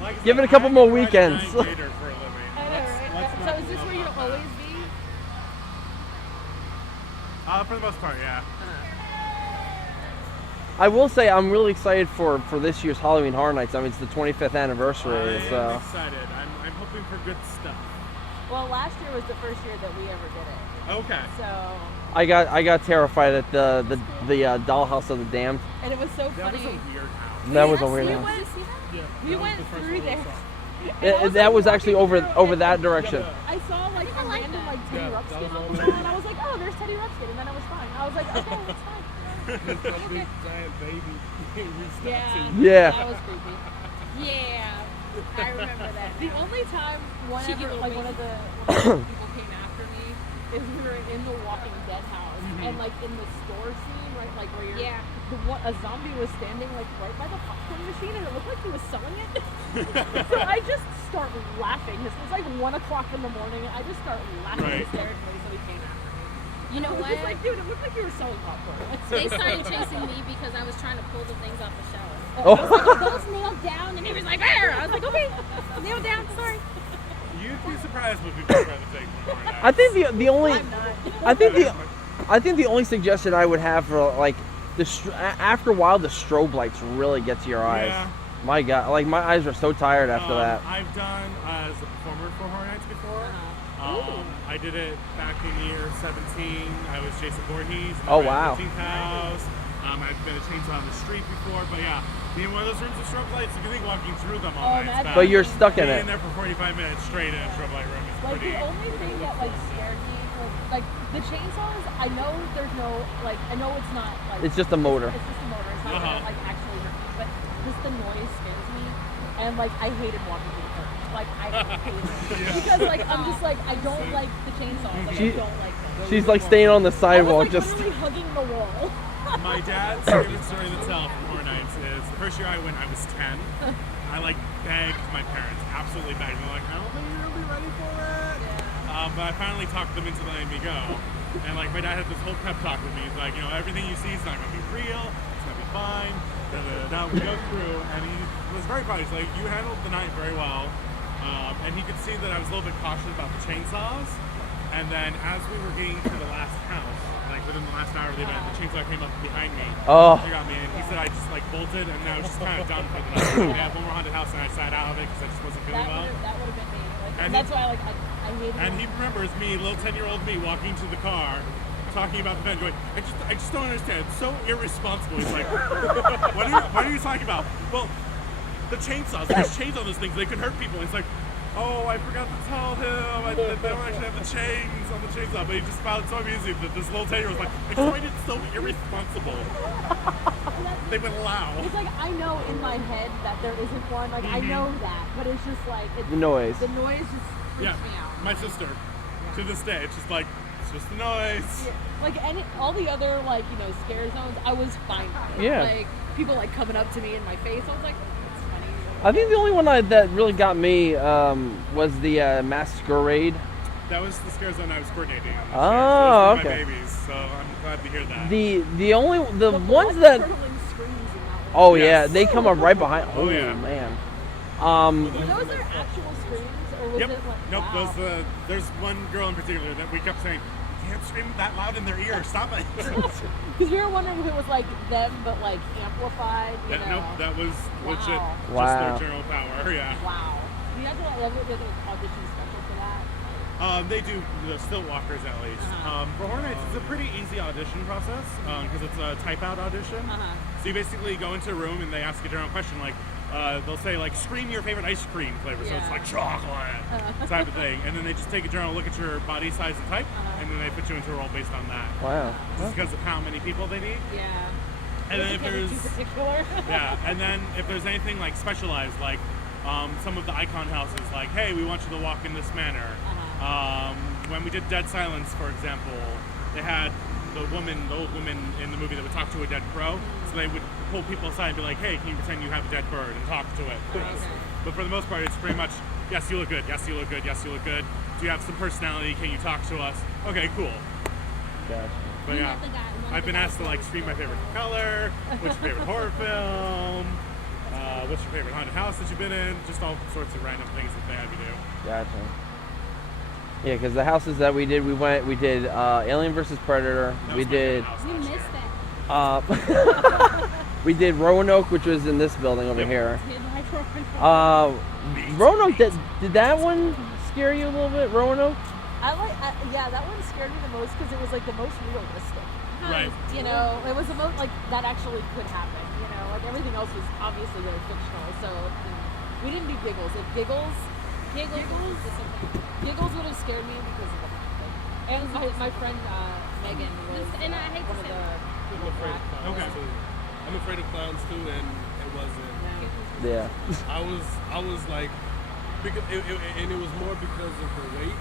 Like I Give said, it a couple I more ride a weekends. giant gator for a living. I know, right? Let's So not is this love where you'll about that. always be? For the most part, yeah. I will say I'm really excited for this year's Halloween Horror Nights. I mean, it's the 25th anniversary. I'm So excited. I'm hoping for good stuff. Well, last year was the first year that we ever did it. Okay. So, I got terrified at the Dollhouse of the Damned. and it was so That was funny. a weird house. That was a Yes, weird we house. went- Yeah, We that was went the first through one we there. saw. And I was, That was actually walking over through, that and direction. I saw like a like random that. like Teddy Yeah, that Ruxpin was on all the there. wall, and I was like, oh, there's Teddy Ruxpin, and then I was fine. I was like, okay, it's fine. That big giant baby. Yeah. Yeah. That was creepy. Yeah, I remember that. The only time Cheeky whenever little like one of baby. the people came after me is we were in the Walking Dead house, and like in the store scene, right, like where you're, Yeah. a zombie was standing like right by the popcorn machine, and it looked like he was selling it. So I just start laughing. It was like 1 o'clock in the morning, and I just start laughing Right. hysterically. So he came after me. You know I was what? just like, dude, it looked like you were selling popcorn. They started chasing me because I was trying to pull the things off the shelf. Oh. I was like, are those nailed down? And he was like, there. I was like, okay, nailed down, sorry. You'd be surprised what people try to take from Horror Nights. I think the only I'm not. I think the only suggestion I would have for like after a while the strobe lights really get to your eyes. Yeah. My God, like my eyes are so tired after that. I've done as a performer for Horror Nights before. I did it back in year 17. I was Jason Voorhees. Oh, wow. 15th House. I've been a chainsaw on the street before, but yeah, being one of those rooms with strobe lights, you can think walking through them all night. that's- But you're stuck in being it. there for 45 minutes straight in a strobe light room is Like pretty. the only thing that like scared me was like the chainsaws. I know there's no like I know it's not like It's just a motor. It's just a motor. It's not gonna like actually hurt me, but just the noise scares me. And like I hated walking through the curtains. Like I hate it because like I'm just like I don't like the chainsaws. Like She- I don't like them. She's like staying on the I was sidewalk, like just literally hugging the wall. My dad's favorite story to tell from Horror Nights is the first year I went, I was 10. I like begged my parents, absolutely begged. They're like, I don't think you're gonna be ready for it. But I finally talked them into letting me go. And like my dad had this whole pep talk with me. He's like, you know, everything you see is not gonna be real. It's gonna be fine. We go through, and he was very proud. He's like, you handled the night very well. And he could see that I was a little bit cautious about the chainsaws. And then as we were getting to the last house, like within the last hour of the event, the chainsaw came up behind me. Oh. He got me, and he said I just like bolted, and I was just kind of done for the night. I had one more haunted house, and I sat out of it because I just wasn't feeling well. That would have been me. Like, And and that's why like I hated And it. he remembers me, little 10-year-old me, walking to the car, talking about the event, going, I just don't understand. It's so irresponsible. He's like, what are you talking about? Well, the chainsaws. There's chains on those things. They could hurt people. He's like, oh, I forgot to tell him. They don't actually have the chains on the chainsaw. But he just found it so amusing that this little 10-year-old was like, explain it so irresponsible. They went loud. It's like I know in my head that there isn't one. Like I know that, but it's just like it's, the noise. the noise just freaks Yeah, me out. my sister. To this day, it's just like, it's just a noise. Like all the other like scare zones, I was fine with. Yeah. Like people like coming up to me in my face, I was like, it's funny. I think the only one that really got me was the Masquerade. That was the scare zone I was coordinating. Oh, Those were okay. My babies, so I'm glad to hear that. The ones blood that curdling screams in that one. oh Yes. yeah, they come up right behind. Oh, Oh, yeah. man. Were those their actual screams, or was Yep. it like Nope. wow. There's one girl in particular that we kept saying, "You can't scream that loud in their ear. Stop it." Because we were wondering if it was like them, but like amplified. You know? Nope. That was legit. Wow. Just Wow. their general power. Yeah. Wow. You had to like audition special for that. They do the stilt walkers at least. For Horror Nights, it's a pretty easy audition process because it's a type out audition. So you basically go into a room and they ask a general question like, they'll say like scream your favorite ice cream flavor, so it's Yeah. like chocolate type of thing, and then they just take a general look at your body size and type, and then they put you into a role based on that. Wow. Just because of how many people they need. Yeah. And then if Can't be there's too particular. yeah, and then if there's anything like specialized, like some of the icon houses, like hey, we want you to walk in this manner. When we did Dead Silence, for example, they had the old woman in the movie that would talk to a dead crow. So they would pull people aside and be like, hey, can you pretend you have a dead bird and talk to it? But for the most part, it's pretty much, yes, you look good. Yes, you look good. Yes, you look good. Do you have some personality? Can you talk to us? Okay, cool. Gotcha. But yeah, I've been asked to like scream my favorite color, what's your favorite horror film, what's your favorite haunted house that you've been in, just all sorts of random things that they have you do. Gotcha. Yeah, because the houses that we did, we did Alien vs Predator. That We was my did favorite house We last missed year. that. we did Roanoke, which was in this building over Yep. here. Did I Roanoke, did that one scare you a little bit, Roanoke? Yeah, that one scared me the most because it was like the most realistic. Right. You know, it was the most like that actually could happen. You know, like everything else was obviously really fictional. So we didn't do Giggles. If Giggles would have scared me because of the haunting. And my friend Megan was And I hate to one of say the people afraid that. of clowns Okay. too. I'm afraid of clowns too, and it wasn't. Yeah. I was like, because and it was more because of the weight,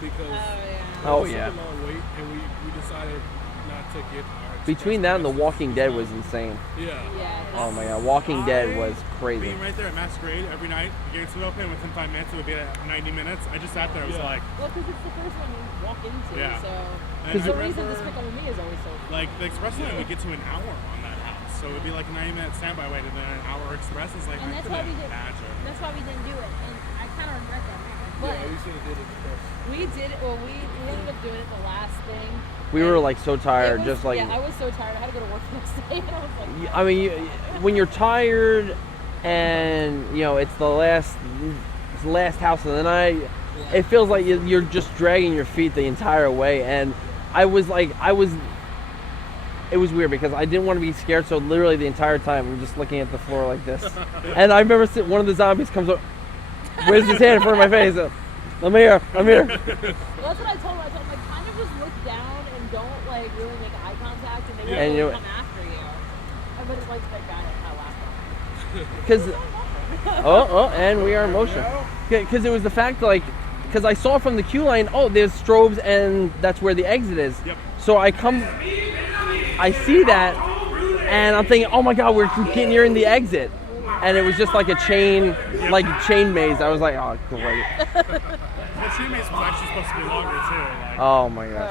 because it Oh, was yeah. such a long wait, and we decided not to get our Between that and The express Walking Dead was passes. insane. Yeah. Yeah. Oh my god, Walking Dead was crazy. Being right there at Masquerade every night, the gates would open within 5 minutes. It would be at 90 minutes. I just sat there. I was Yeah. like, Well, because it's the first one you walk into, Yeah. so and the I reason remember, Despicable Me is always so. like the express line would get to an hour on that house, so it would be like a 90-minute standby wait, and then an hour express is like And I that's couldn't why we did. imagine. That's why we didn't do it, and I kind of regret that now. But Yeah, we should have did it first. we did it. Well, we ended up doing it the last thing. We were like so It tired, was- just like yeah, I was so tired. I had to go to work the next day, and I was like, I mean, when you're tired and you know it's the last house of the night, it feels like you're just dragging your feet the entire way. And it was weird because I didn't want to be scared, so literally the entire time I'm just looking at the floor like this. And I remember one of the zombies comes up, waves his hand in front of my face. I'm here. Well, that's what I told him. I told him, like, kind of just look down and don't, like, really make eye contact, and they Yeah. And will you- come after you. But it's like that guy at my last Because and we are in motion. Because it was the fact, like, because I saw from the queue line, oh, there's strobes and that's where the exit is. Yep. So I see that, and I'm thinking, oh my God, we're getting near in the exit. And it was just like a chain maze. I was like, oh, great. The chain maze was actually supposed to be longer too. Like, Oh my gosh.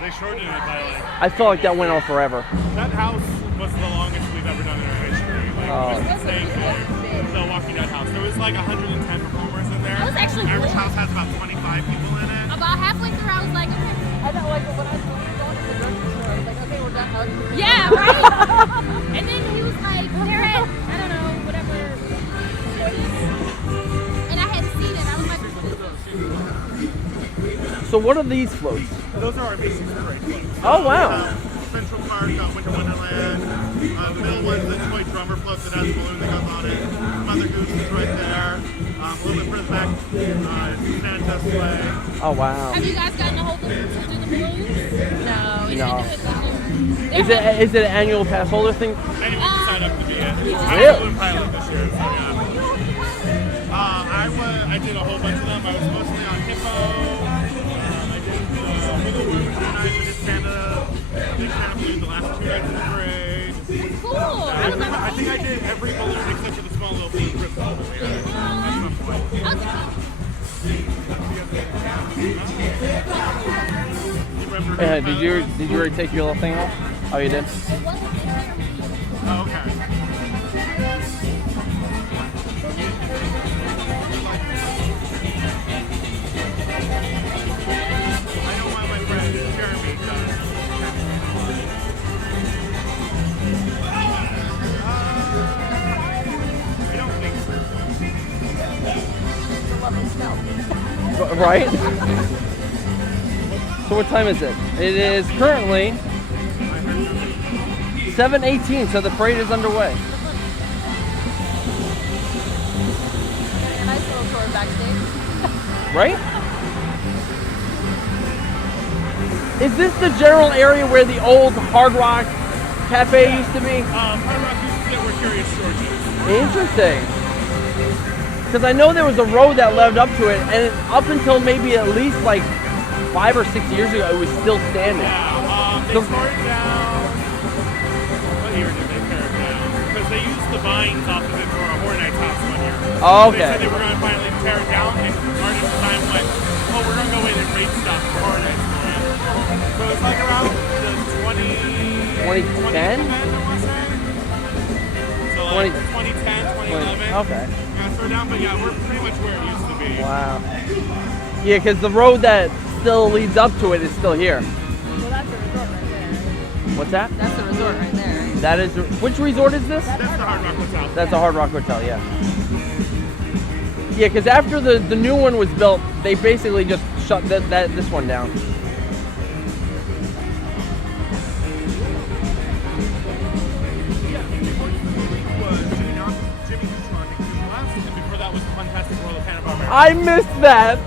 they shortened it by like I felt like that went on forever. that house was the longest we've ever done in our history. Like, Oh. it was insane. The Walking Dead house. There was like 110 performers in there. I was actually Average bored. house has about 25 people in it. About halfway through, I was like, okay. I know, like, when I was going to the grocery store, I was like, okay, we're done. Yeah, right. And then he was like, they're at, I don't know, whatever. And I had seen it. I was like, So what are these floats? Those are our Macy's Parade floats. Oh, wow. Central Park, Winter Wonderland. The middle one's the toy drummer float that has a balloon that goes on it. Mother Goose is right there. A little bit further back, Santa's Sleigh. Oh, wow. have you guys gotten a hold of the balloons? No. We No. should do it this year. Is it an annual pass holder thing? Anyone can sign up to be it. I'm Really? a balloon pilot this year, so yeah. I did a whole bunch of them. I was mostly on Hippo. I did Little Room 2 nights. I did Santa. Big Santa Balloon the last 2 nights of the parade. Cool. I was I think I did every balloon except for the small little balloon rip ball that we had at some point. Did you already take your little thing off? Oh, you did? Oh, okay. I know one of my friends, Jeremy, I don't think so. Right? So what time is it? It is currently 7:18, so the parade is underway. right? Is this the general area where the old Hard Rock Cafe used to be? Hard Rock used to get where Curious George is. Interesting. Because I know there was a road that led up to it, and up until maybe at least like 5 or 6 years ago, it was still standing. Yeah, they tore it down. What year did they tear it down? Because they used the vines off of it for a Horror Nights house one year. Oh, They okay. said they were going to finally tear it down, and Art at the time went, oh, we're going to go in and rate stuff for Horror Nights going. So it's like around the 2010? I want to say. So like 2010, 2011. Okay. Yeah, so down, but yeah, we're pretty much where it used to be. Wow. Yeah, because the road that still leads up to it is still here. Well, that's the resort right there. What's that? That's the resort right there. That is. Which resort is this? That's the Hard Rock Hotel. That's a Hard Rock Hotel, yeah. Yeah, because after the new one was built, they basically just shut this one down. Before that was the Fantastic World of Hanna-Barbera. I missed that.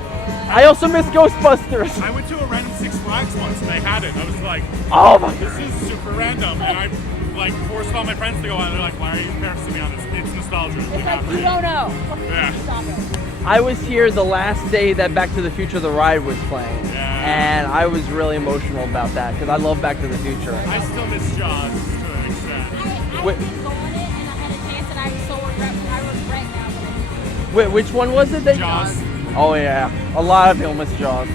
I also missed Ghostbusters. I went to a random Six Flags once and they had it. I was like, Oh my this is super random. And I like forced all my friends to go on. They're like, why are you embarrassing me on this? It's nostalgia. It's like, you don't know. Yeah. Stop it. I was here the last day that Back to the Future the ride was playing, Yeah. and I was really emotional about that because I love Back to the Future. I still miss Jaws to an extent. I Wait. didn't go on it, and I had a chance, and I was so regret now that I didn't. Wait, which one was it? That Jaws. Oh yeah, a lot of people miss Jaws.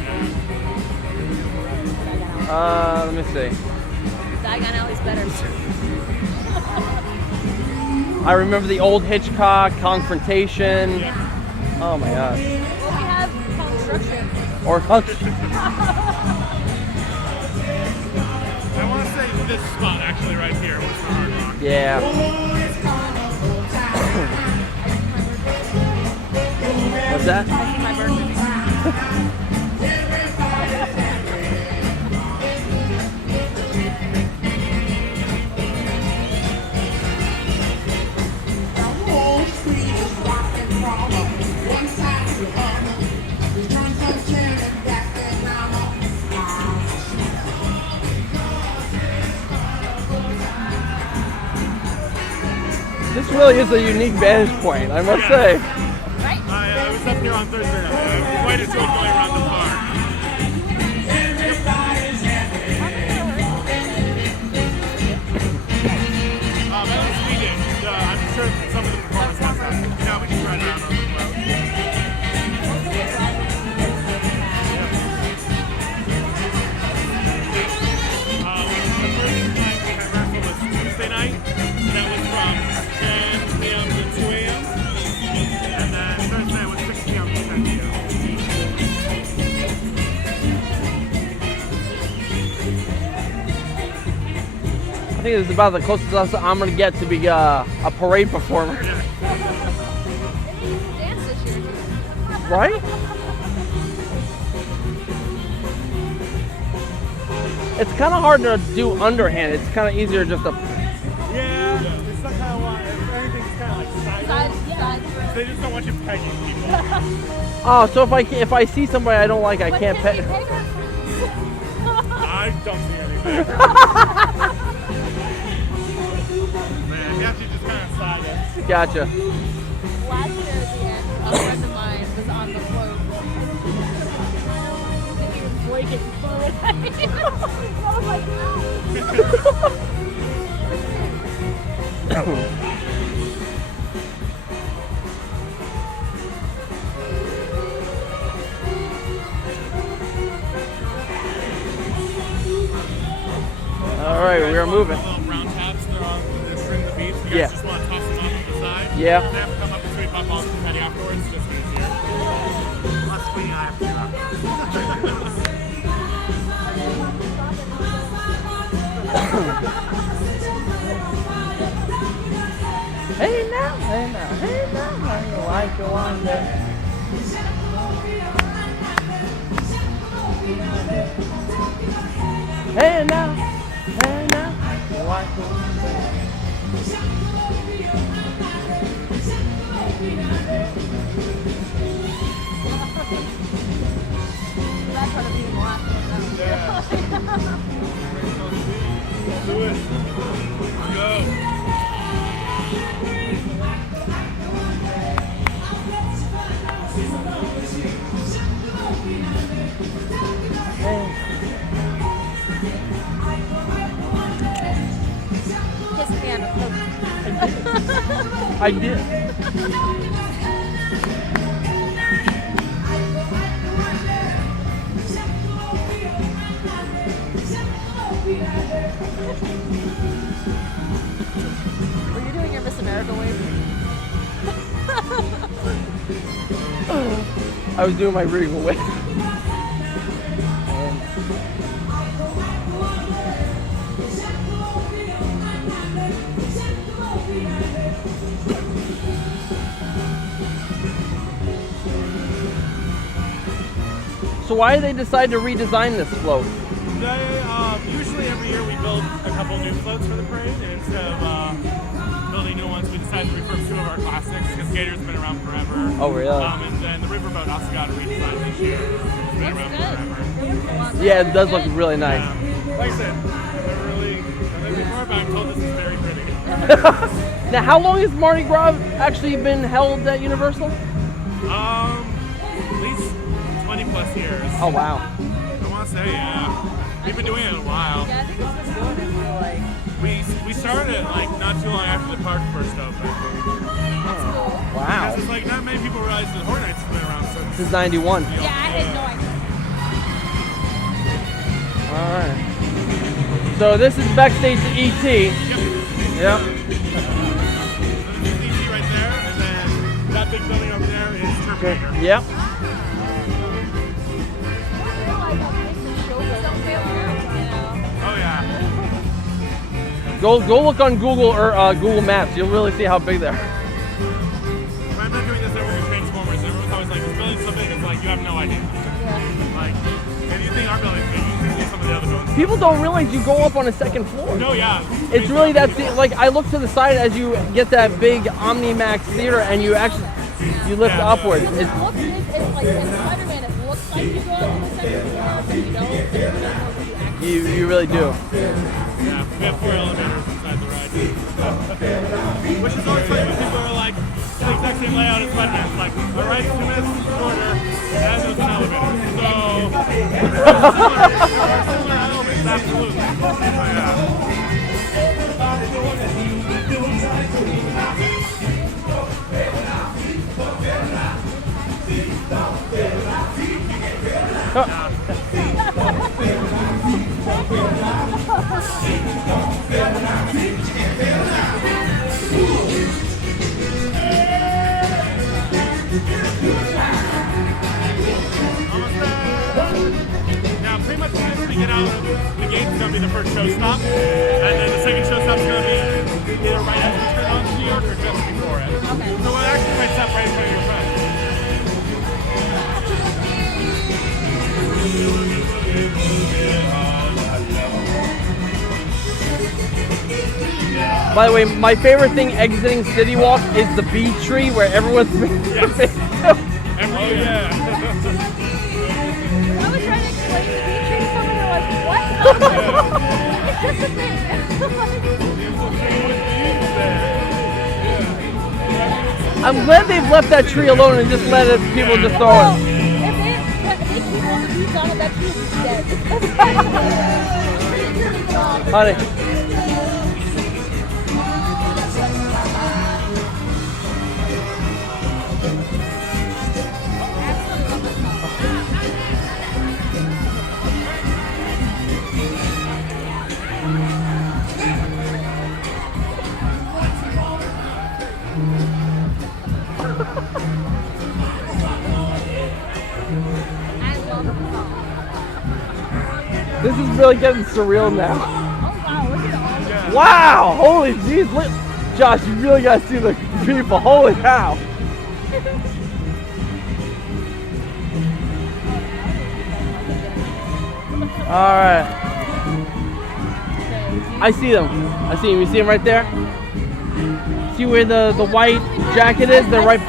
Let me see. Diagon Alley's better. I remember the old Hitchcock Confrontation. Yeah. Oh my gosh. Well, we have construction. Or I want to say this spot actually right here was the Hard Rock. yeah. What's that? My birthday. This really is a unique vantage point, I must say. Right? I was up here on Thursday night. I quite enjoyed going around the park. What else we did? I'm sure some of the performance has happened. Yeah, we just ran around on the float. The first night we had rehearsal was Tuesday night. That was from 10 p.m. to 2 a.m. And then Thursday was 6 p.m. to 10 p.m. I think this is about the closest I'm gonna get to be a parade performer. Dance this year. Right? It's kind of hard to do underhand. It's kind of easier just to. Yeah, it's not kind of like, if anything, it's kind of like sideways. Sides. They just don't want you pegging people. Oh, so if I see somebody I don't like, I can't pet. I don't see anything. Man, you have to just kind of side it. Gotcha. Last year at the end, a friend of mine was on the float. And he was blinking forward. I was like, All right, we are moving. Little round tabs, they're string the beats. You guys Yeah. just want to toss them off to the side. Yeah. They have to come up and sweep up on confetti afterwards, just easier. Less cleaning I have to do afterwards. Hey now, hey now, hey now, how you like you on there? Hey now, how you like you on there? Go. Kiss me on the I did. Were you doing your Miss America wave? I was doing my Regal way. So why did they decide to redesign this float? Usually every year we build a couple new floats for the parade, and instead of building new ones, we decided to refurb two of our classics because Gator's been around forever. Oh, really? And then the Riverboat also got a redesign this year. It's been around forever. Yeah, it does look really nice. Like I said, they're really before, but I'm told this is very pretty. Now, how long has Mardi Gras actually been held at Universal? At least 20 plus years. Oh, wow. I want to say, yeah. We've been doing it a while. Yeah, I think it's been doing it for like. We started like not too long after the park first opened. That's cool. Wow. Because it's like not many people realize that Horror Nights has been around since. Since 91. Yeah, I had no idea. All right. So this is backstage to ET. Yep. Yep. So this is ET right there, and then that big building over there is Terminator. Yep. Oh yeah. Go look on Google or Google Maps. You'll really see how big they are. When I'm not doing this over with Transformers, everyone's always like, this building's so big, it's like, you have no idea. Like, if you think our building's big, you can see some of the other buildings. People don't realize you go up on a second floor. No, yeah. It's really that like I look to the side as you get that big OmniMax theater and you actually lift upwards. It's, It looks big, it's like in Spider-Man, it looks like you go up to the second floor, but you don't. It's really not what you actually you really do. Yeah, we have 4 elevators inside the ride. Which is always funny when people are like, it's the exact same layout as Spider-Man. It's like, our ride's 2 minutes shorter, and there's an elevator. So, there are similar elements, absolutely. Now, pretty much as we get out of the gate, it's going to be the first show stop. And then the second show stop is going to be either right after we turn on to New York or just before it. Okay. So it actually might stop right in front of your friend. By the way, my favorite thing exiting City Walk is the bee tree where everyone's Yes. Oh, yeah. I was trying to explain the bee tree to someone, they're like, what? It's just a thing. I'm glad they've left that tree alone and just let people just throw Well, it. if they keep all the bees on it, that tree is dead. Honey. This is really getting surreal now. Wow! Holy jeez! Look, Josh, you really gotta see the people. Holy cow! All right. I see them. I see them. You see them right there? See where the white jacket is? They're right.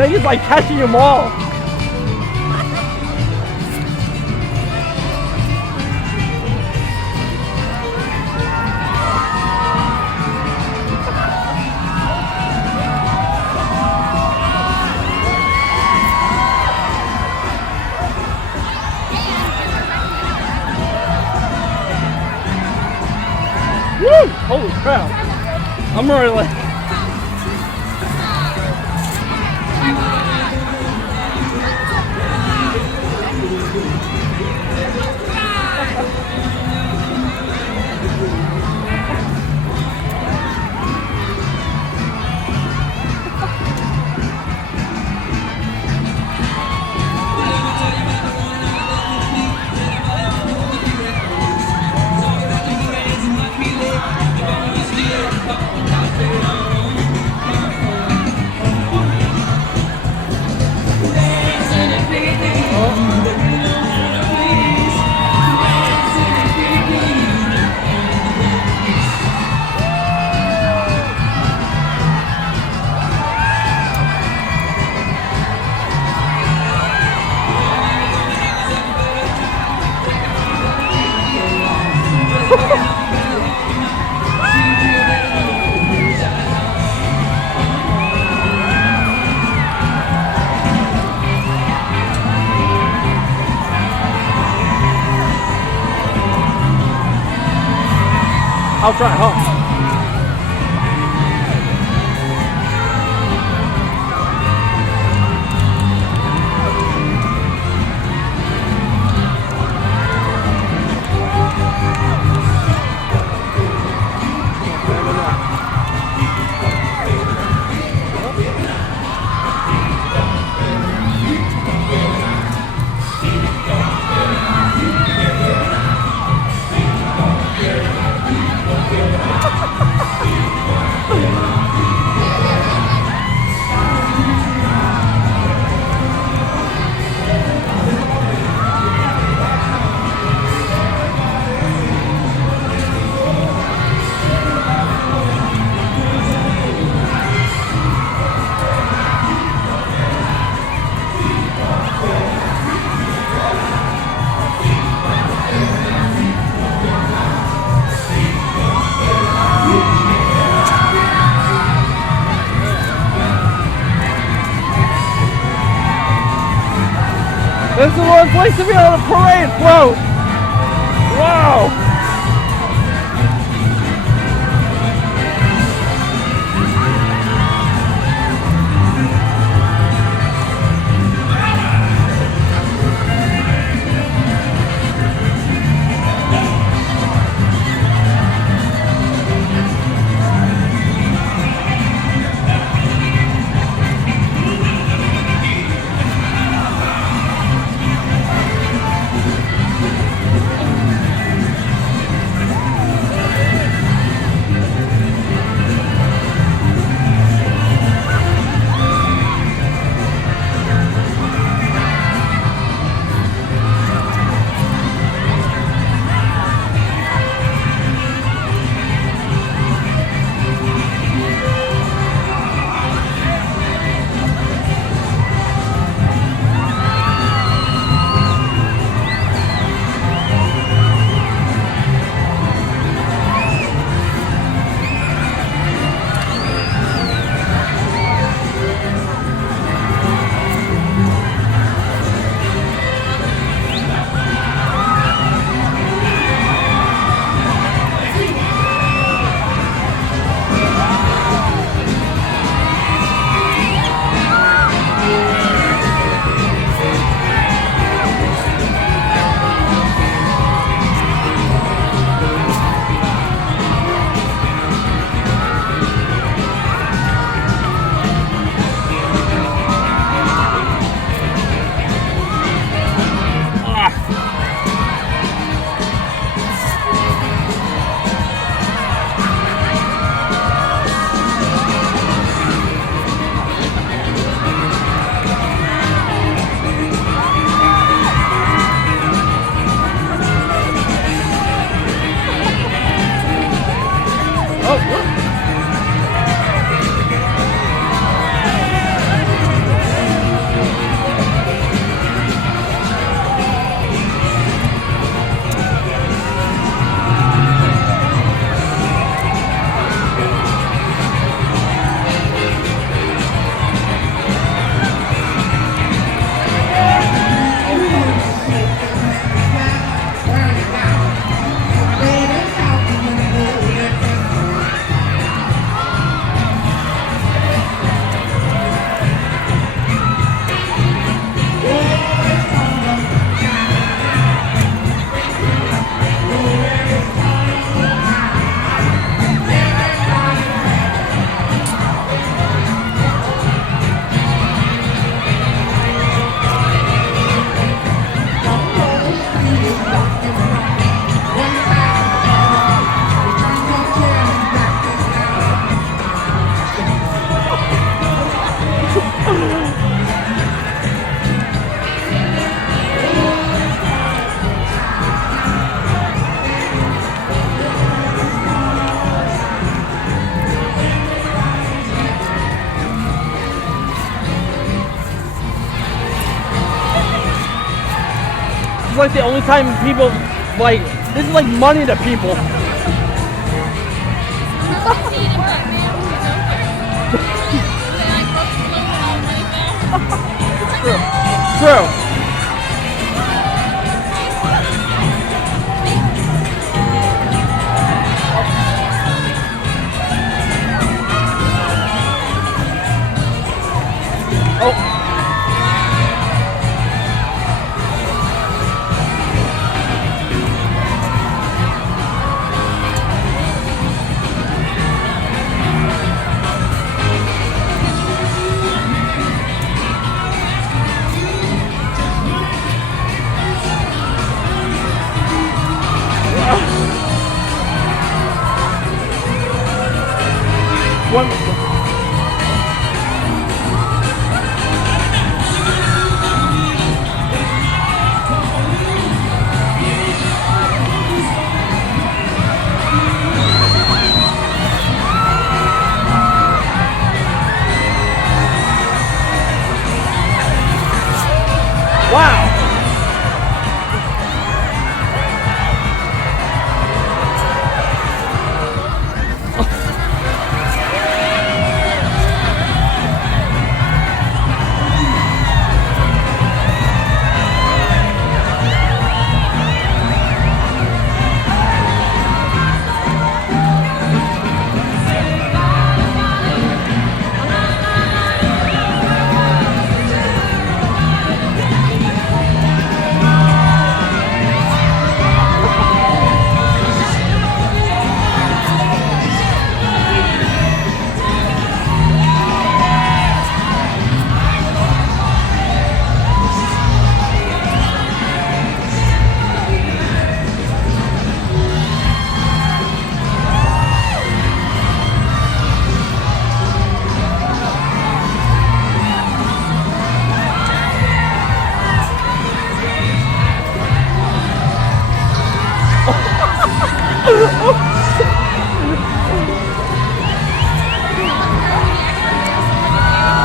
Megan's like catching them all. Woo! Holy crap! I'm already like. I'll try, huh? This is the one place to be on a parade float. Wow. is like the only time people like this is like money to people. True. Oh. One. Wow.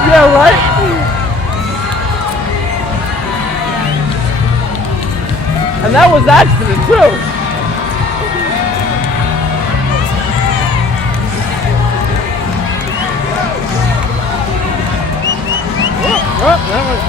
Yeah, right? And that was accident too. Oh, that was...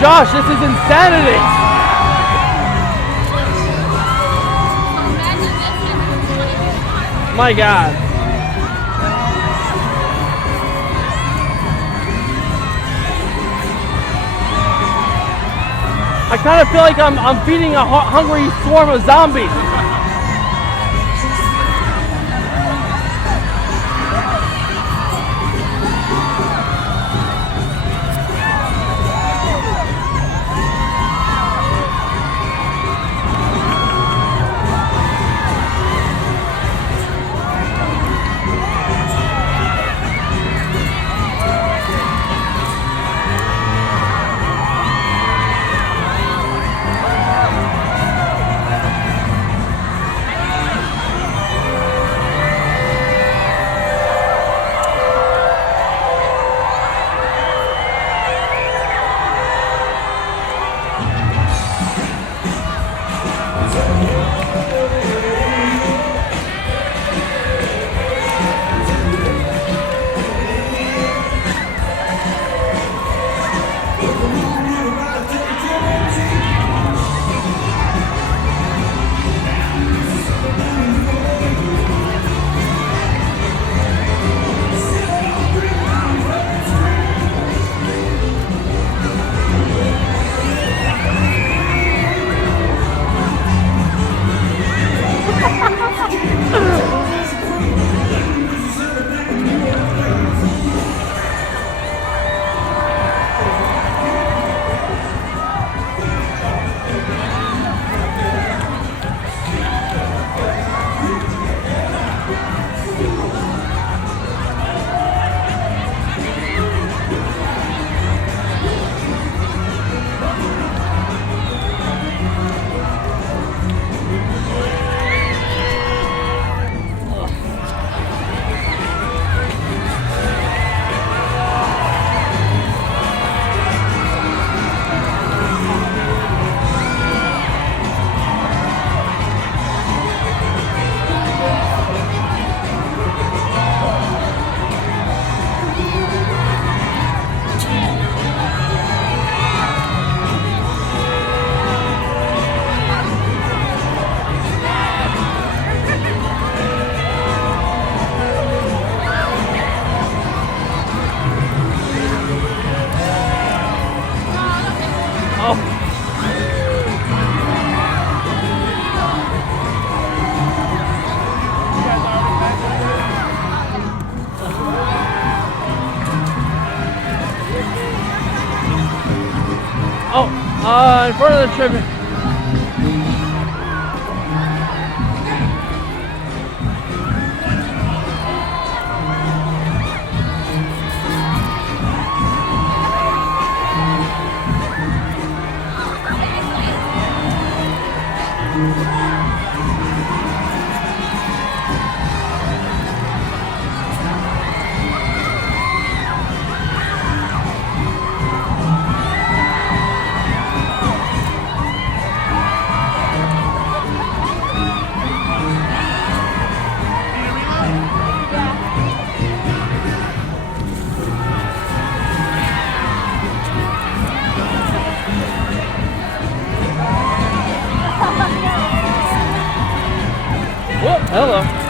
Josh, this is insanity! My God. I kind of feel like I'm feeding a hungry swarm of zombies. another trivia. Whoa, hello.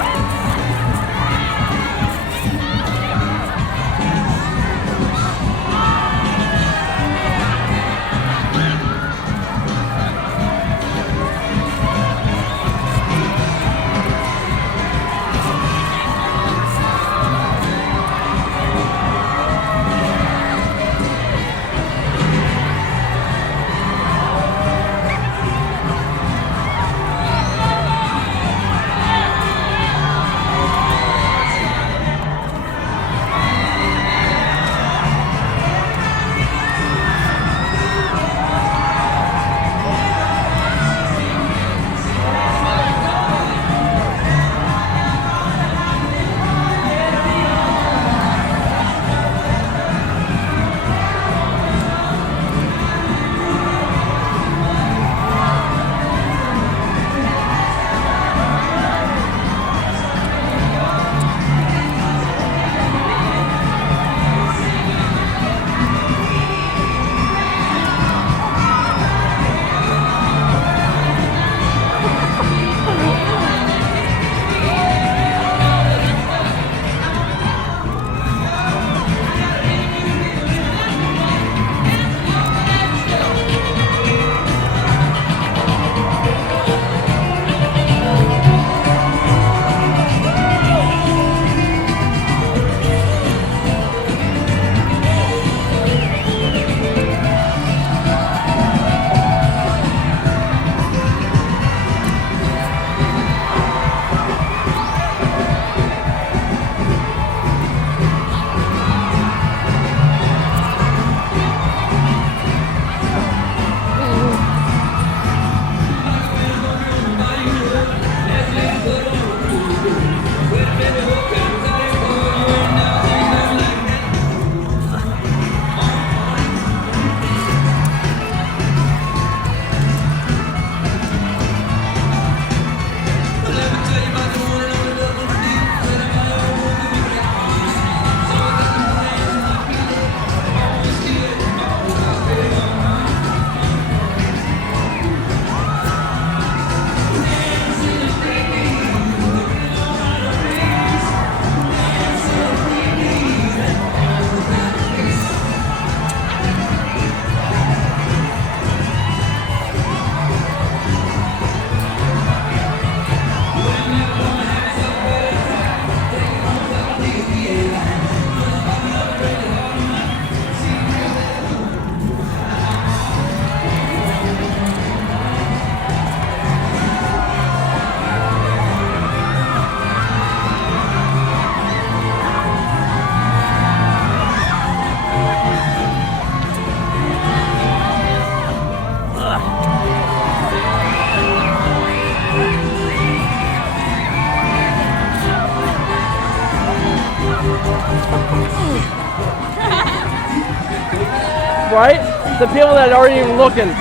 Right? The people that aren't even looking.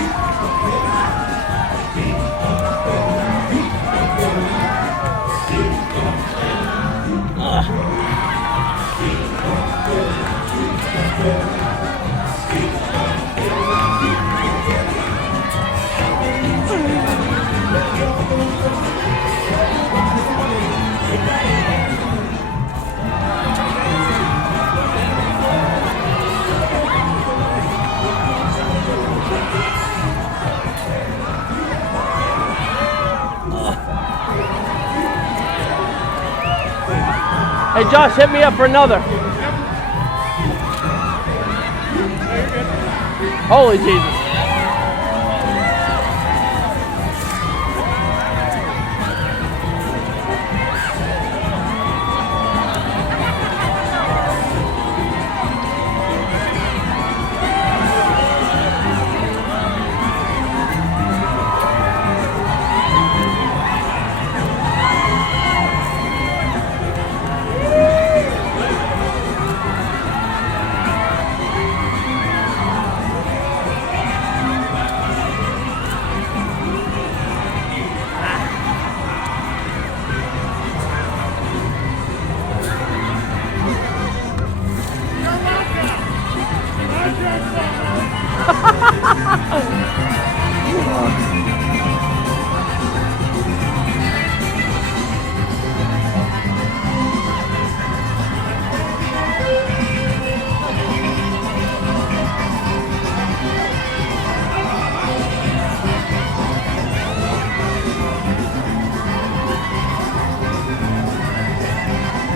Hey Josh, hit me up for another. Holy Jesus.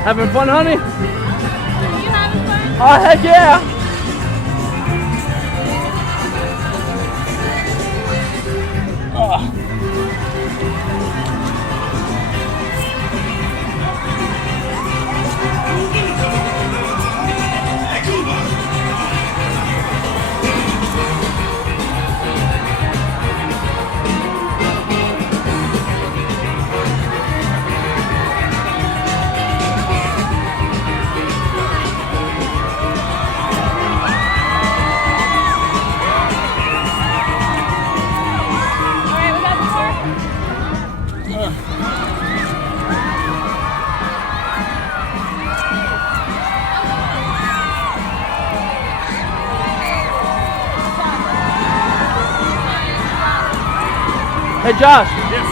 Having fun, honey? You having fun? Oh, heck yeah! All right, we got the sir. Hey, Josh. Yes.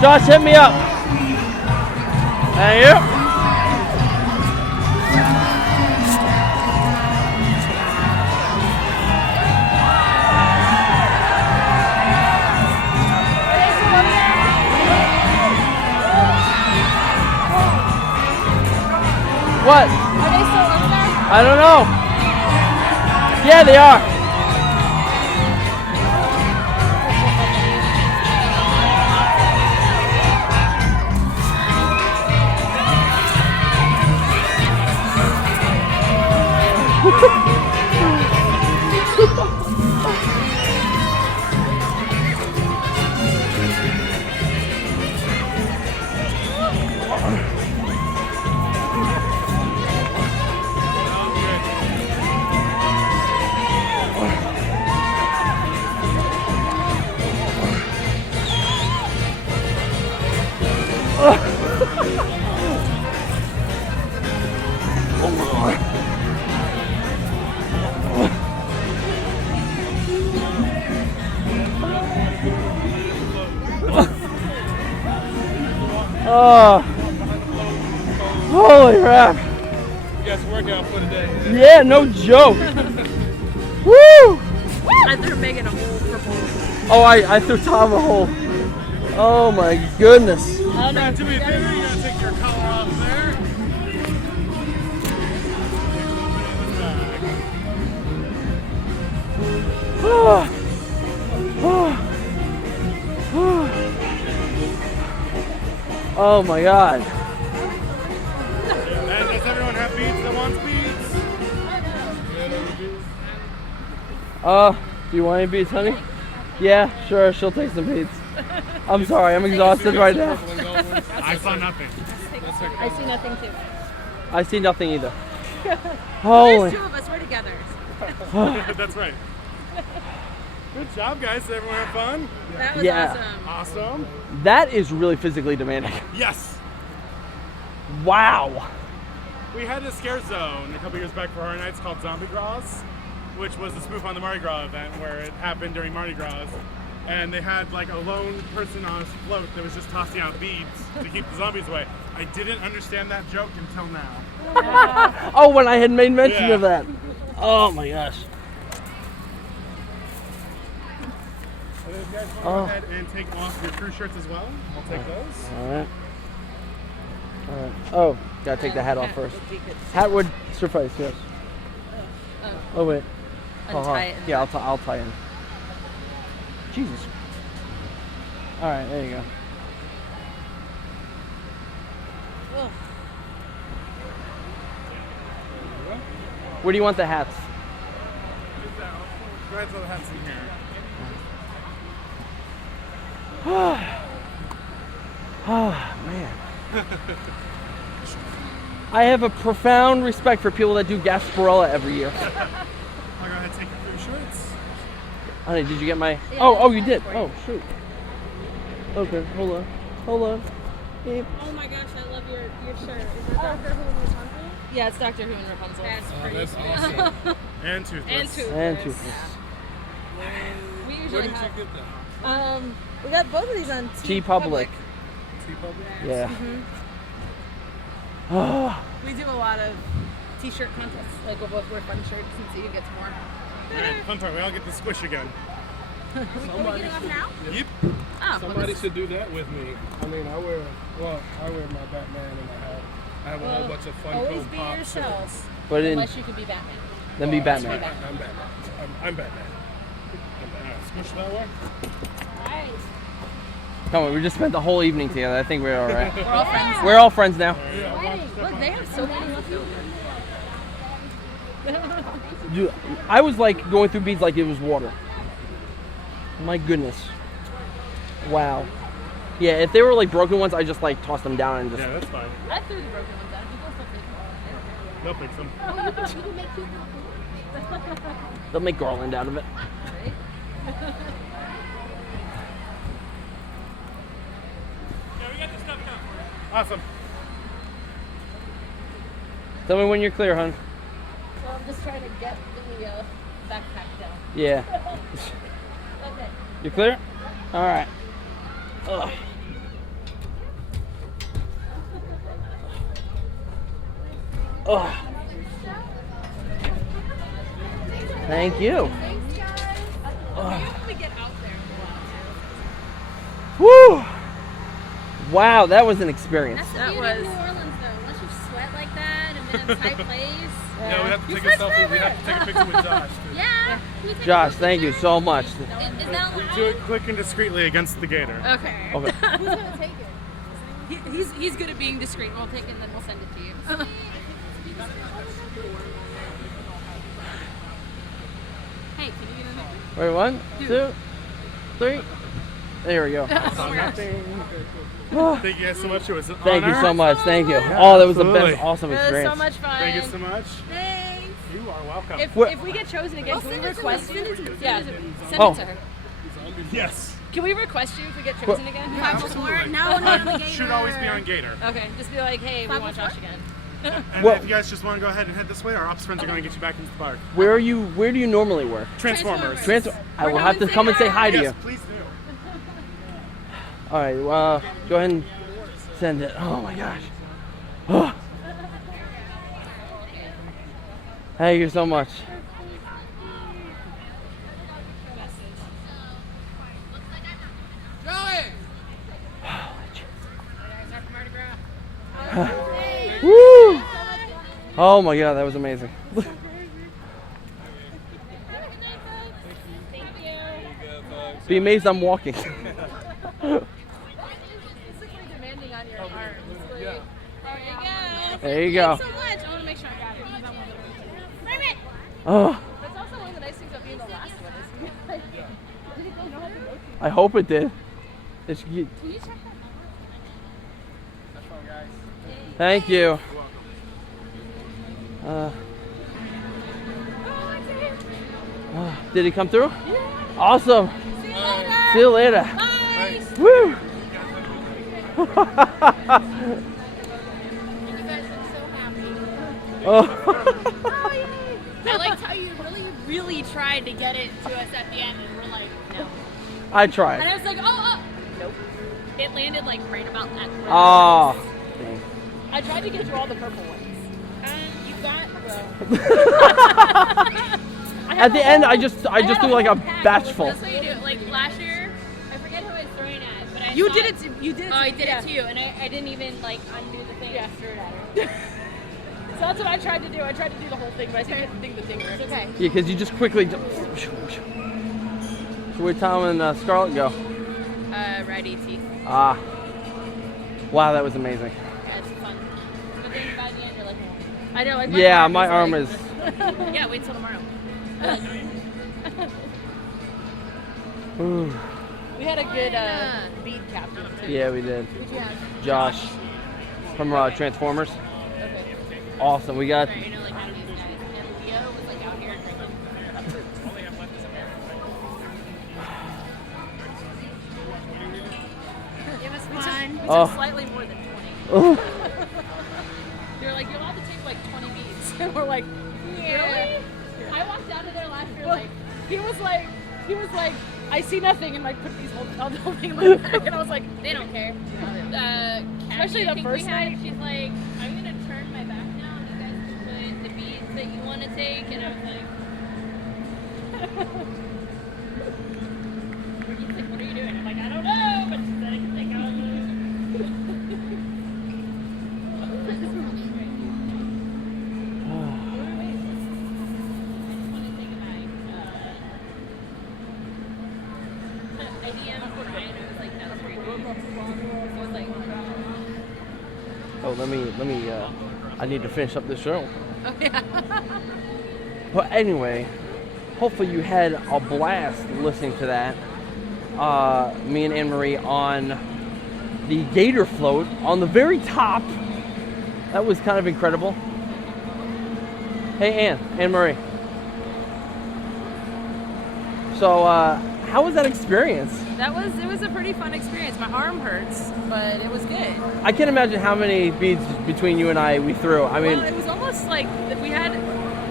Josh, hit me up. Thank you. What? Are they still over there? I don't know. Yeah, they are. Oh, holy crap. You guys workout for the day. Yeah, no joke. Woo! I threw Megan a hole for both. Oh, I threw Tom a hole. Oh my goodness. I don't know. To be bigger, you gotta take your collar off there. Oh my god. And does everyone have beads that wants beads? Do you want any beads, honey? Yeah, sure, she'll take some beads. I'm sorry, I'm exhausted right now. I saw nothing. I see nothing too. I see nothing either. Holy. There's two of us. We're together. That's right. Good job, guys. Did everyone have fun? That was Yeah. awesome. Awesome. That is really physically demanding. Yes. Wow. We had a scare zone a couple years back for Horror Nights called Zombie Gras, which was a spoof on the Mardi Gras event where it happened during Mardi Gras. And they had like a lone person on a float that was just tossing out beads to keep the zombies away. I didn't understand that joke until now. Oh, when I had made mention Yeah. of that. Oh my gosh. So those guys want to go ahead and take off your crew shirts as well. We'll take those. Alright. Alright. Oh, gotta take the hat off first. Hat would suffice, yes. Oh wait. Untie it. Yeah, I'll tie in. Jesus. Alright, there you go. Ugh. Where do you want the hats? Go ahead, throw the hats in here. Oh, man. I have a profound respect for people that do Gasparilla every year. I'll go ahead and take your free shirts. Honey, did you get my... Yeah, Oh, I you got did? it for you. Oh, shoot. Okay, hold on. Beep. Oh my gosh, I love your shirt. Is it Doctor Who and Rapunzel? Yeah, it's Doctor Who and Rapunzel. That's Oh, pretty that's sweet. awesome. And toothless. And Toothless. And toothless. We Where usually did you have. get that? We got both of these on T-Public. T-Public? Yeah. Mm-hmm. Oh, We do a lot of t-shirt contests. Like we'll both wear fun shirts and see who gets more. Alright, fun part. We all get the squish again. Are we getting off now? Yep. Oh, Somebody should do that with me. I mean, I wear my Batman and I have a whole bunch of fun always cool be pop yourself. shirts. but in... Unless you can be Batman. Then be That's Batman. right, I'm Batman. I'm Batman. Alright, squish that way. Alright. Come on, we just spent the whole evening together. I think we're all right. We're all friends. We're all friends now. Look, they have so many left over. Dude, I was like going through beads like it was water. My goodness. Wow. Yeah, if they were like broken ones, I just like tossed them down and just... Yeah, that's fine. I threw the broken ones out. You guys don't think They'll fix them. you can make cute They'll make garland out of it. Awesome. Tell me when you're clear, hon. Well, I'm just trying to get the backpack down. Yeah. Okay. You clear? All right. Ugh. Ugh. Thank you. We get out there. Woo! Wow, that was an experience. That's the That beauty of was- New Orleans, though. Unless you sweat like that and in a tight place. Yeah, we have to You take a sweat selfie. We forever. have to take a picture with Josh. Too. Yeah. Can we take a Josh, picture? thank you so much. Is that allowed? Do it quick and discreetly against the gator. Okay. Okay. Who's gonna take it? He's good at being discreet. We'll take it and then we'll send it to you. Hey, can you get in there? Wait, 1, 2, 3. There we go. Thank you guys so much. It was an Thank you honor. so much. Thank you. Oh, that was the absolutely. best, awesome It was experience. so much fun. Thank you so much. Thanks. You are welcome. If we get chosen again, can we request you? Yeah, send Oh. it to her. Yes. Can we request you if we get chosen again? Absolutely. Now we're not on the gator. Should always be on Gator. Okay, just be like, hey, we want 504? Josh again. And Well- if you guys just want to go ahead and head this way, our ops friends are going to get you back into the park. Where do you normally work? Transformers. I will have to come and say hi to Yes, you. please do. All right, well, go ahead and send it. Oh my gosh. Oh. Thank you so much. Woo! Oh my god, that was amazing. Thank you. Be amazed I'm walking. It's like demanding on your arms. Like, There you There you go. go. Thanks so much. I want to make sure I got it. because I want to- Raymond! Oh, that's also one of the nice things about being the last one is you like, didn't go know how to go to. I hope it did. It should get- Can you check that? Thank you. Did he come through? Yeah. Awesome. See you later. Bye! Woo! You guys look so happy. Oh. I liked how you really tried to get it to us at the end, and we're like, no. I And tried. I was like, oh, nope. It landed like right about that. Oh. I tried to get you all the purple ones. You got. At the end, I just do like a batch full. That's what you do. Like last year, I forget who I was throwing at, but I You saw did it. You did it. Oh, I did yeah. it too, and I didn't even like undo the thing. Yeah. I threw it at her. So that's what I tried to do. I tried to do the whole thing, but I didn't think the thing worked. It's okay. Yeah, because you just quickly. So where'd Tom and Scarlett go? Right, ET. Ah. Wow, that was amazing. Yeah, it's fun. I know. Like Yeah, my arm like- is. Yeah, wait till tomorrow. Ooh. We had a good bead captain too. Yeah, we did. Who'd you have? Josh from Transformers. Okay. Awesome. We got. You know, like how these guys. And Leo was like out here drinking. It was fun. We took Oh. slightly more than 20. They were like, you're allowed to take like 20 beads. And we're like, really? I walked out of there last year like, he was like, I see nothing, and like put these whole thing in my bag, and I was like, they don't care. Especially the first night. She's like, I'm gonna turn my back now, and you guys can put the beads that you want to take, and I was like, he's like, what are you doing? I'm like, I don't know, but she said I can take out. Oh, let me. I need to finish up this show. Oh yeah. But anyway, hopefully you had a blast listening to that. Me and Anne Marie on the Gator float on the very top. That was kind of incredible. Hey, Anne Marie. So, how was that experience? It was a pretty fun experience. My arm hurts, but it was good. I can't imagine how many beads between you and I we threw. I mean, Well, it was almost like we had,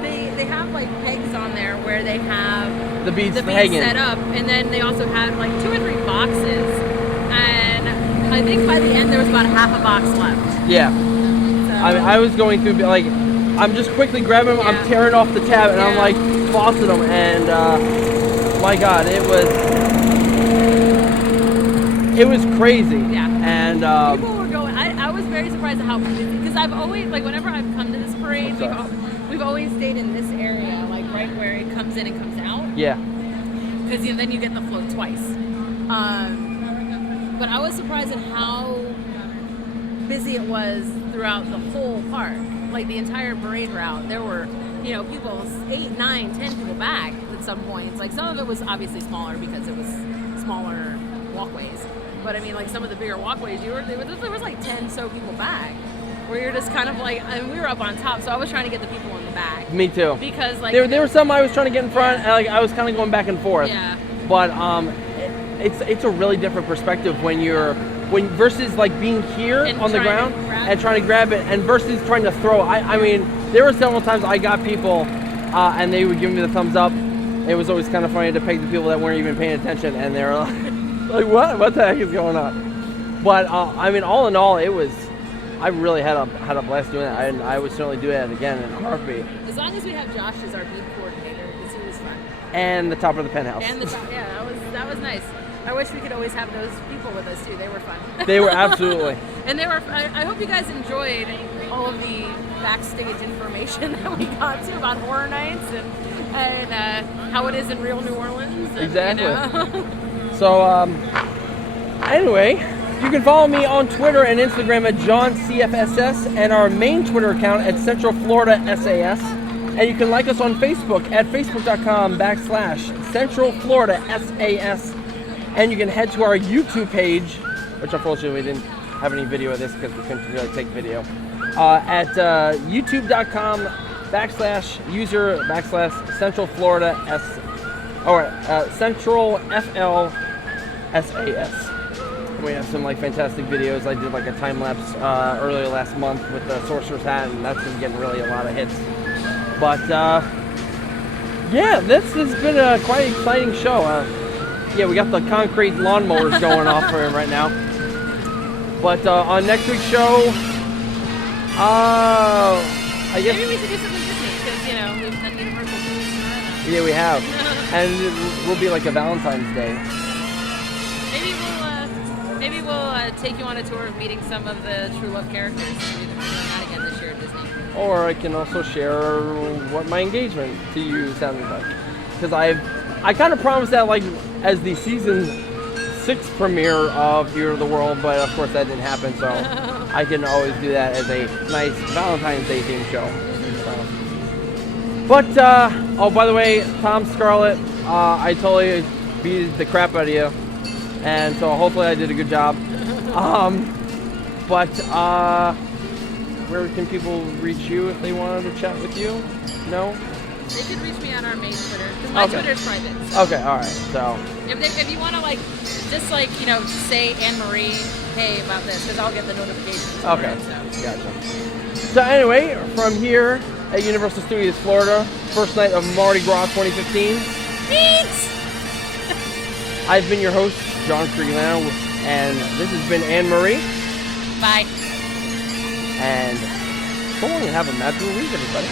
they have like pegs on there where they have the beads the beads hanging. set up, and then they also had like 2 or 3 boxes, and I think by the end there was about half a box left. Yeah. So, I was going through, like, I'm just quickly grabbing them, Yeah. I'm tearing off the tab, and I'm Yeah. like flossing them, and my God, it was crazy. Yeah. And people were going. I was very surprised at how busy, because I've always, like, whenever I've come to this parade, we've always stayed in this area, like right where it comes in and comes out, yeah, because then you get the float twice. But I was surprised at how busy it was throughout the whole park. Like the entire parade route, there were, people 8, 9, 10 people back at some points. Like some of it was obviously smaller because it was smaller walkways. But I mean, like some of the bigger walkways, there was like 10 so people back, where you're just kind of like, I mean, we were up on top, so I was trying to get the people in the back. me too. Because like There were some I was trying to get in front, and like I was kind of going back and forth. Yeah. But it's a really different perspective when versus like being here And on the trying ground to grab and trying to grab it, and versus trying to throw. I mean, there were several times I got people, and they would give me the thumbs up. It was always kind of funny to peg the people that weren't even paying attention, and they were like, what the heck is going on? But I mean, all in all, I really had a blast doing it, and I would certainly do it again in a heartbeat. As long as we have Josh as our beat coordinator, because he was fun. And the top of the penthouse. And that was nice. I wish we could always have those people with us too. They were fun. They were absolutely. And they were. I hope you guys enjoyed all of the backstage information that we got to about Horror Nights and how it is in real New Orleans. And, Exactly. So, anyway, you can follow me on Twitter and Instagram at JohnCFSS, and our main Twitter account at Central Florida SAS. And you can like us on Facebook at facebook.com/Central Florida SAS. And you can head to our YouTube page, which unfortunately we didn't have any video of this because we couldn't really take video, at youtube.com/user/Central Florida Central FL SAS. We have some like fantastic videos. I did like a time lapse earlier last month with the Sorcerer's Hat, and that's been getting really a lot of hits. But yeah, this has been a quite exciting show. Yeah, we got the concrete lawnmowers going off for him right now. But on next week's show, I guess. Maybe we should do something Disney because we've done Universal movies. Yeah, we have, and it will be like a Valentine's Day. Maybe we'll take you on a tour of meeting some of the True Love characters. Maybe we're doing that again this year at Disney. Or I can also share what my engagement to you sounded like, because I kind of promised that like as the season 6th premiere of Year of the World, but of course that didn't happen, so I can always do that as a nice Valentine's Day themed show. So. But, oh, by the way, Tom Scarlett, I totally beat the crap out of you, and so hopefully I did a good job. But, where can people reach you if they wanted to chat with you? No? They can reach me on our main Twitter, because my Twitter is private. So. Okay, alright, so. If you want to, like, just, like, you know, say Anne-Marie, hey, about this, because I'll get the notifications. Okay, So. gotcha. So anyway, from here at Universal Studios Florida, first night of Mardi Gras 2015. Thanks! I've been your host, John Kriegano, and this has been Anne-Marie. Bye. And so long and have a magical week, everybody.